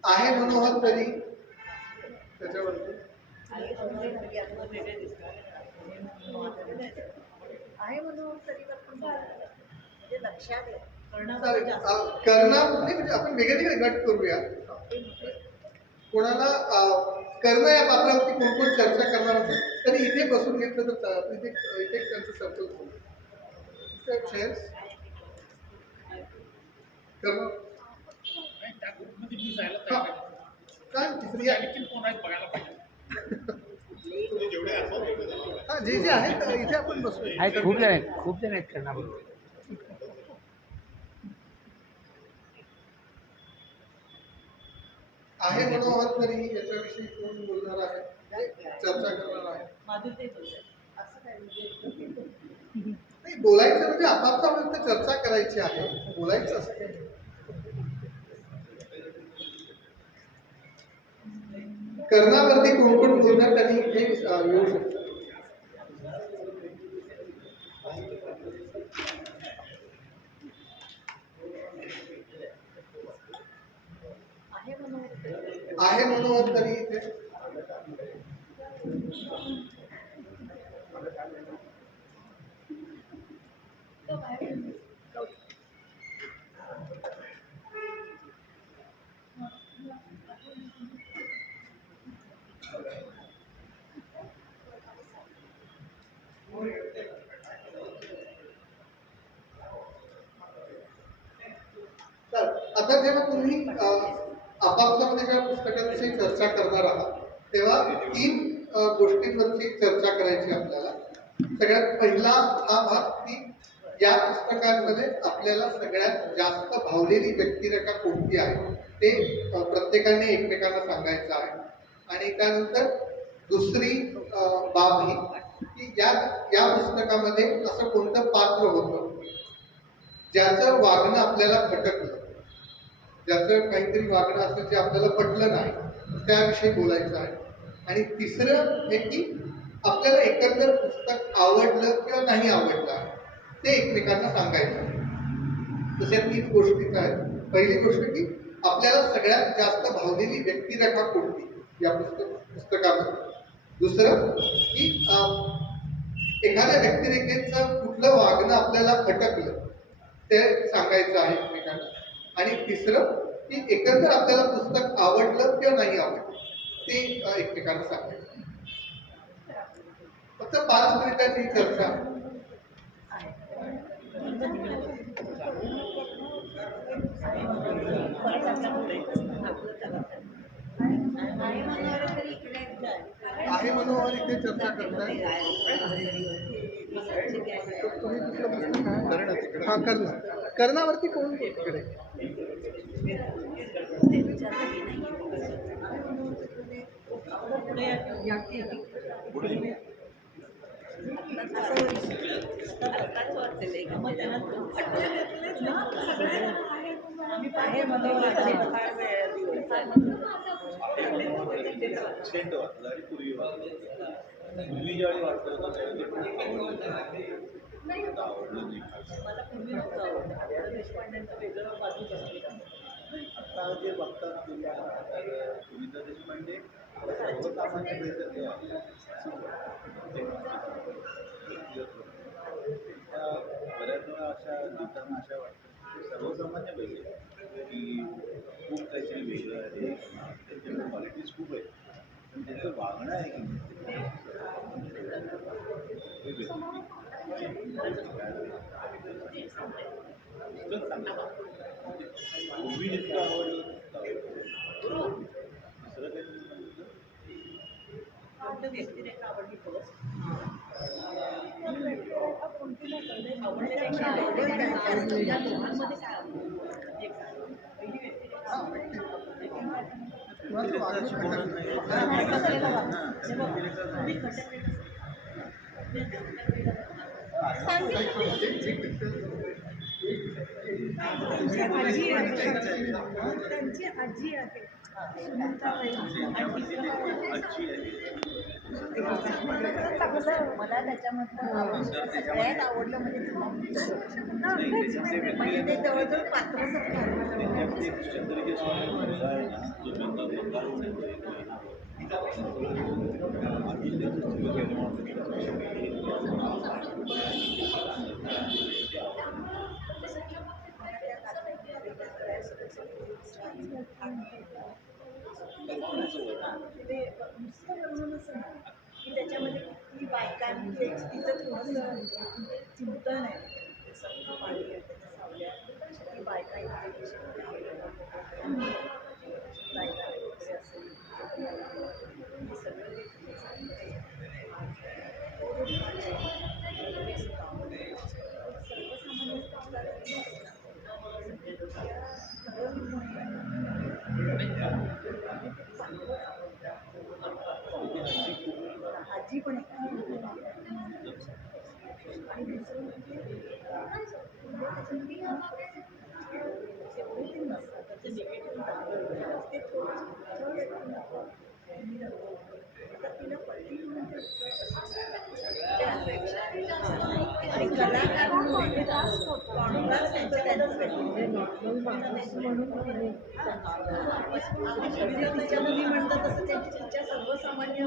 आहे मनोहर तरी त्याच्यावरती आहे म्हणून तरी पण म्हणजे लक्षात आहे. करणार म्हणजे आपण वेगळे गट करूया. कोणाला कर्ण या पात्रावरती कोण कोण चर्चा करणार असेल तरी इथे बसून घेतलं तर इथे त्यांचं सर्कल करू. कर्ण काय तिसरी हा जे आहेत इथे आपण बसू. खूप जण आहेत करणार. आहे मनोहर तरी याच्याविषयी कोण बोलणार आहे चर्चा करणार आहे? नाही बोलायचं म्हणजे आपापसामध्ये चर्चा करायची आहे. बोलायचं असं काही कर्णावरती कोण कोण बोलणार त्यांनी इथे येऊ शकतात. आहे मनोहर तरी इथे आता जेव्हा तुम्ही आपापसामध्ये ज्या पुस्तकांविषयी चर्चा करणार आहात तेव्हा 3 गोष्टींवरती चर्चा करायची आपल्याला. सगळ्यात पहिला हा भाग की या पुस्तकांमध्ये आपल्याला सगळ्यात जास्त भावलेली व्यक्तिरेखा कोणती आहे ते प्रत्येकाने एकमेकांना सांगायचं आहे. आणि त्यानंतर दुसरी बाब ही की या पुस्तकामध्ये असं कोणतं पात्र होतं ज्याचं वागणं आपल्याला खटकलं, ज्याचं काहीतरी वागणं असं जे आपल्याला पटलं नाही, त्याविषयी बोलायचं आहे. आणि तिसरं हे की आपल्याला एकंदर पुस्तक आवडलं किंवा नाही आवडलं आहे ते एकमेकांना सांगायचं आहे. तशा 3 गोष्टीच आहेत. पहिली गोष्ट की आपल्याला सगळ्यात जास्त भावलेली व्यक्तिरेखा कोणती या पुस्तकामध्ये. दुसरं की एखाद्या व्यक्तिरेखेचं कुठलं वागणं आपल्याला खटकलं ते सांगायचं आहे एकमेकांना. आणि तिसरं की एकंदर आपल्याला पुस्तक आवडलं किंवा नाही आवडलं ते एकमेकांना सांगायचं. फक्त 5 मिनिटाची ही चर्चा आहे. आहे मनोहर इथे चर्चा करताय. तुम्ही कुठलं पुस्तक आहे? हा कर्णावरती कोण तिकडे सेंट वाचला आणि पूर्वी वाचला. पूर्वी ज्यावेळी वाचलं होतं त्यावेळी आवडलं नाही. आता जे बघतात सुनीता देशपांडे सर्वसामान्य भेटत बऱ्याच वेळा अशा लिहिताना अशा वाटतं सर्वसामान्य भेटले की खूप काहीतरी वेगळं आहे, त्याच्या क्वालिटीज खूप आहेत, पण त्याचं वागणं आहे की पूर्वी जितकं आवडलं दुसरं काही व्यक्तिरेखा आवडली त्यांची आजी आहे. मला त्याच्यामधलं सगळ्यात आवडलं म्हणजे ते जवळजवळ पात्रासारखं. की त्याच्यामध्ये किती बायकांची एक तिचं थोडंसं चिंतन आहे. की बायका आजी पण आणि दुसरं म्हणजे नसतात त्याचे निगेटिव्ह ते तिला पडली आणि कलाकार तिच्या मुली म्हणतात तसं त्यांच्या सर्वसामान्य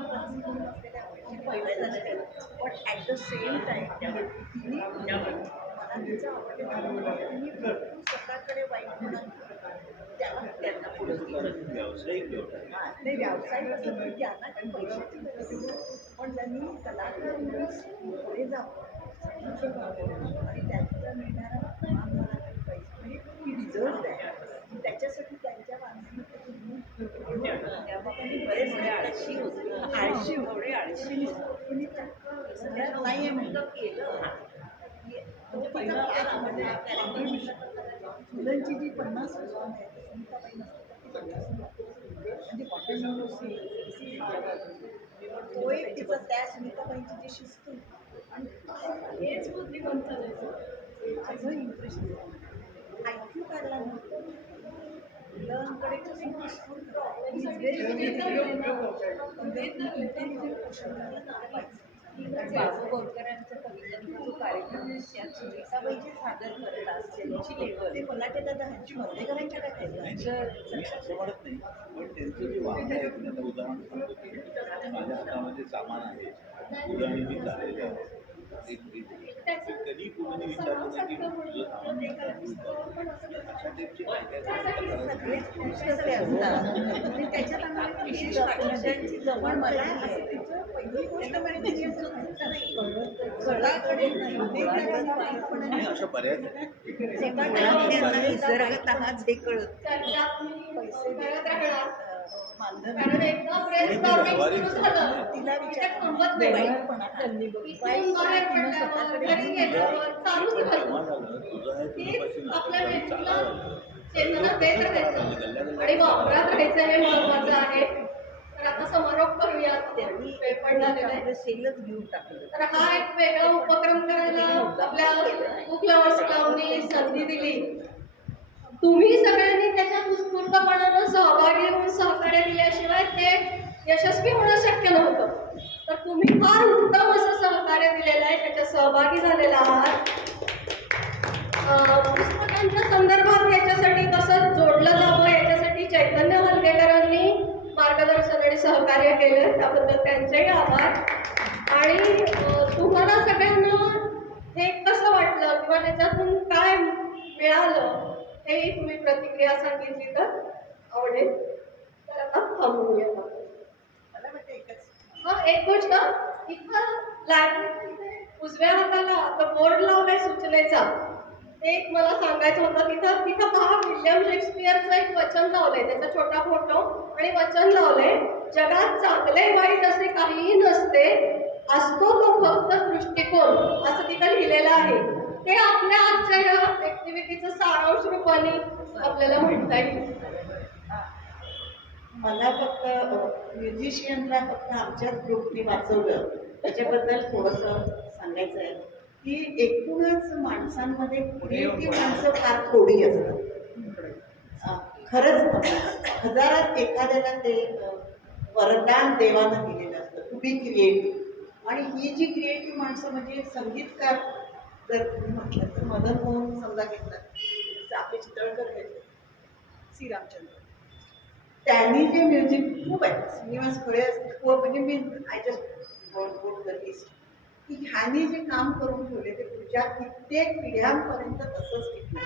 पहिल्या झालं. पण ॲट द सेम टाईम मला तिचं आवडते स्वतःकडे वाईट म्हणून त्यांना पुढे व्यावसायिक नाही व्यावसायिक असं की त्यांना काही पैशाची गरज नाही, पण त्यांनी कलाकार म्हणून पुढे जावं आणि त्यातला मिळणारा पैसा म्हणजे ती डिझर्व आहे. त्याच्यासाठी त्यांच्या माणसाने त्यामुळे बरेच आळशी होते, आळशी थोडे आळशी होते. सगळ्यात नाही म्हणलं केलं तो पहिला फुलांची जी 50 फुलं आहेत सुनीताबाई नसतात ती 50 म्हणजे तो एक तिचा त्या सुनीताबाईंची जी शिस्त आणि हेच बुद्धिमंत माझं इम्प्रेशन ऐकू काढला नव्हतं मुलांकडे कसं बाबू बोरकरांचा कवितांचा जो कार्यक्रम त्यात सुनीताबाईची सादर करतात त्यांची लेवल ते फलाटे दादा ह्यांची मर्देकरांच्या काय मी असं म्हणत नाही पण त्यांचं जे वाहन आहे मी आता उदाहरण सांगतो की माझ्या हातामध्ये सामान आहे उदाहरणी मी चाललेलं आहे कधी कोणी विचारलं नाही की तुझं सामान मी आता घेऊन जातो. अशा टाईपची काय सगळेच पुस्तके असतात आणि त्याच्यात आम्हाला विशेष वाचनाची जवळ मला असं तिचं पहिली गोष्ट म्हणजे कलाकडे आणि अशा बऱ्याच आहेत. हाच हे कळत पैसे कारण एकदा brainstorming सुरू झालं, तिला वाईटपणा त्यांनी इथून बाहेर पडल्यावर, घरी गेल्यावर चालूच राहिलं. तेव्हा झालं तुझं आहे तेच तुझ्यापाशी आपल्या नसतं, मेंदूला चालावं. चेतना देत राहायचं आणि वापरात राहायचं हे महत्वाचं आहे. तर आता समारोप करूया. त्यांनी पेपर झालेला आहे. आपलं सेलच घेऊन टाकलं तर हा एक वेगळा उपक्रम करायला आपल्या बुक लव्हर्स क्लबनी संधी दिली. तुम्ही सगळ्यांनी त्याच्यात उत्स्फूर्तपणानं सहभागी होऊन सहकार्य दिल्याशिवाय ते यशस्वी होणं शक्य नव्हतं. तर तुम्ही फार उत्तम असं सहकार्य दिलेलं आहे, त्याच्यात सहभागी झालेला आहात. पुस्तकांच्या संदर्भात याच्यासाठी कसं जोडलं जावं याच्यासाठी चैतन्य हलगेकरांनी मार्गदर्शन आणि सहकार्य केलं, त्याबद्दल त्यांचेही आभार. आणि तुम्हाला सगळ्यांना हे कसं वाटलं किंवा त्याच्यातून काय मिळालं हेही तुम्ही प्रतिक्रिया सांगितली तर आवडेल. तर आता थांबूया. मला वाटतं एकच हा एक गोष्ट इथं लायब्ररीमध्ये उजव्या हाताला आता बोर्ड लावलाय सूचनेचा, ते एक मला सांगायचं होतं. तिथं पहा विल्यम शेक्सपियरचं एक वचन लावलंय, त्याचा छोटा फोटो आणि वचन लावलंय, जगात चांगले वाईट असे काहीही नसते, असतो तो फक्त दृष्टिकोन, असं तिथं लिहिलेलं आहे. ते आपल्या आजच्या या ऍक्टिव्हिटीचं सारांश रूपाने आपल्याला म्हणता येईल. मला फक्त म्युझिशियनला फक्त आमच्याच ग्रुपने वाचवलं त्याच्याबद्दल थोडंसं सांगायचं आहे की एकूणच माणसांमध्ये क्रिएटिव्ह माणसं फार थोडी असतात. खरंच हजारात एखाद्याला ते वरदान देवानं दिलेलं असतं टू बी क्रिएटिव्ह. आणि ही जी क्रिएटिव्ह माणसं म्हणजे संगीतकार जर तुम्ही म्हटलं तर मदन मोहन समजा घेतला, आपले चितळकर घेतले, सी रामचंद्र, त्यांनी जे म्युझिक खूप आहे श्रीनिवास खळे असतात म्हणजे मी I just want the list की ह्यानी जे काम करून ठेवले ते पुढच्या कित्येक पिढ्यांपर्यंत तसंच टिकलं.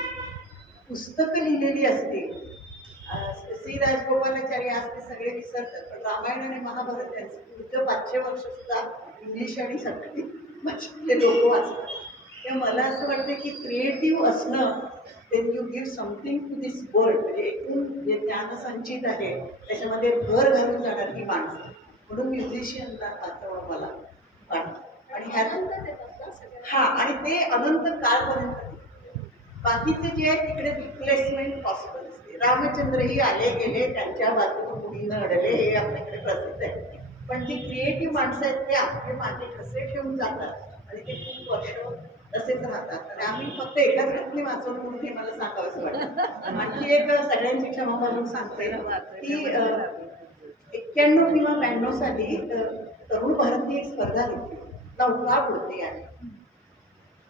पुस्तकं लिहिलेली असतील, सी राजगोपालाचारी आज ते सगळे विसरतात पण रामायण आणि महाभारत त्यांचं पुढचं 500 वर्ष सुद्धा इंग्लिश आणि संस्कृत भाषेतले लोक वाचतात. तेव्हा मला असं वाटतं की क्रिएटिव्ह असणं then you give something to this world. म्हणजे एकूण जे ज्ञानसंचित आहे त्याच्यामध्ये भर घालून जाणार ही माणसं, म्हणून म्युझिशियनला वाचवणं मला वाटतं. आणि ह्यात हां आणि ते अनंत काळपर्यंत. बाकीचे जे आहे तिकडे रिप्लेसमेंट पॉसिबल असते. रामचंद्रही आले गेले, त्यांच्या बाजूने मुली न अडले, हे आपल्याकडे प्रसिद्ध आहे. पण जी क्रिएटिव्ह माणसं आहेत ते आपले मागे कसे ठेवून जातात आणि ते खूप वर्ष तसेच राहतात. आणि आम्ही फक्त एकाच व्यक्ती वाचवलं म्हणून हे मला सांगावंसं वाटतं. आणखी एक सगळ्यांची क्षमा मागून सांगते की 91 किंवा 92 साली तरुण भारतीय एक स्पर्धा घेतली, नौका बुडते आहे.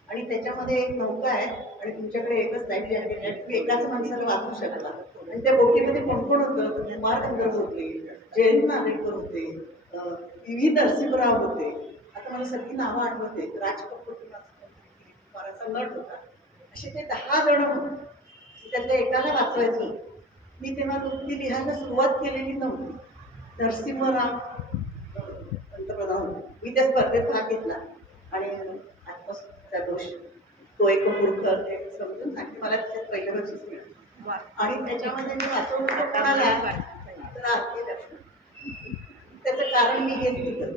आणि त्याच्यामध्ये एक नौका आहे आणि तुमच्याकडे एकच लाईफ जॅकेट आहे, तुम्ही एकाच माणसाला वाचू शकता. आणि त्या बोटीमध्ये कोण कोण होतं, कुमार गंधर्व होते, जयंत नार्वेकर होते, पी.व्ही. नरसिंहराव होते, आता मला सगळी नावं आठवते, राज कपूर फाराचा नट होता. असे ते 10 जण होते. त्यातल्या एकाला वाचवायचं होतं. मी तेव्हा ती लिहायला सुरुवात केलेली नव्हती. नरसिंहराव पंतप्रधान होते. मी त्या स्पर्धेत भाग घेतला आणि आत्मस्थितीचा दोष तो एक मूर्ख ते समजून सांगते मला त्याच्यात पहिल्या वर्षीच मिळालं. आणि त्याच्यामध्ये मी वाचवलं कोणाला तर त्याला आरती लक्ष्मण. त्याचं कारण मी हेच लिहिलं,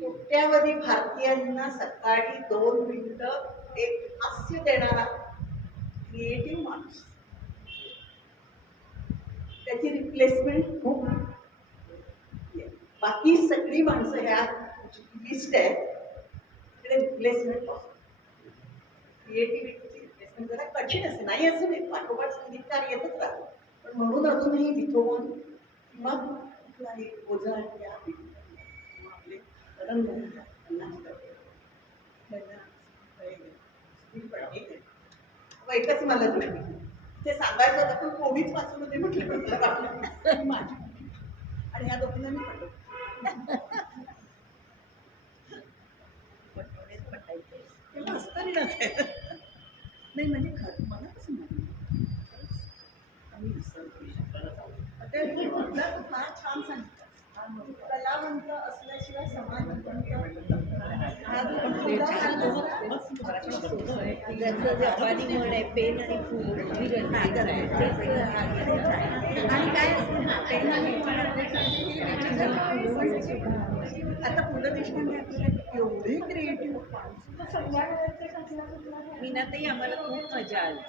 कोट्यावधी भारतीयांना सकाळी 2 मिनिटं एक हास्य देणारा क्रिएटिव्ह माणूस. त्याची रिप्लेसमेंट खूप आहे. बाकी सगळी माणसं ह्या लिस्ट आहे, तिकडे रिप्लेसमेंट क्रिएटिव्हिटीची रिप्लेसमेंट जरा कठीण असते. नाही असं नाही, पाठोपाठ संगीतकार येतच राहतो, पण म्हणून अजूनही बिथोवन किंवा कुठलाही ओझा या आपले कदम एकच मला दृष्टी ते सांगायचं होतं, पण कोणीच वाचून होते म्हटलं माझी. आणि ह्या दोघींना मी पटवते असतरी नसेल. नाही म्हणजे खरं मला कसं फार छान सांगितलं. कलावंत असल्याशिवाय समाजवंत ज्याचं जपानी म्हण आहे पेन आणि फूल आणि काय असतं ना पेन आणि आता पु ल देशपांडे आपल्याला एवढे क्रिएटिव्ह मीनाताई आम्हाला खूप मजा आली.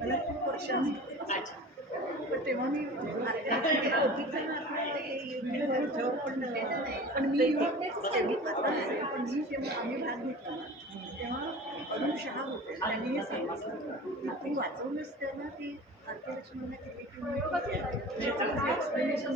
मला खूप वर्षांनी पण तेव्हा मी पण मी पण मी जेव्हा आम्ही भाग घेतला तेव्हा अरुण शहा होते. त्यांनी हे सांगितलं तू वाचवलंच त्याला ती आरती लक्ष्मणला किती एक्सप्लेनेशन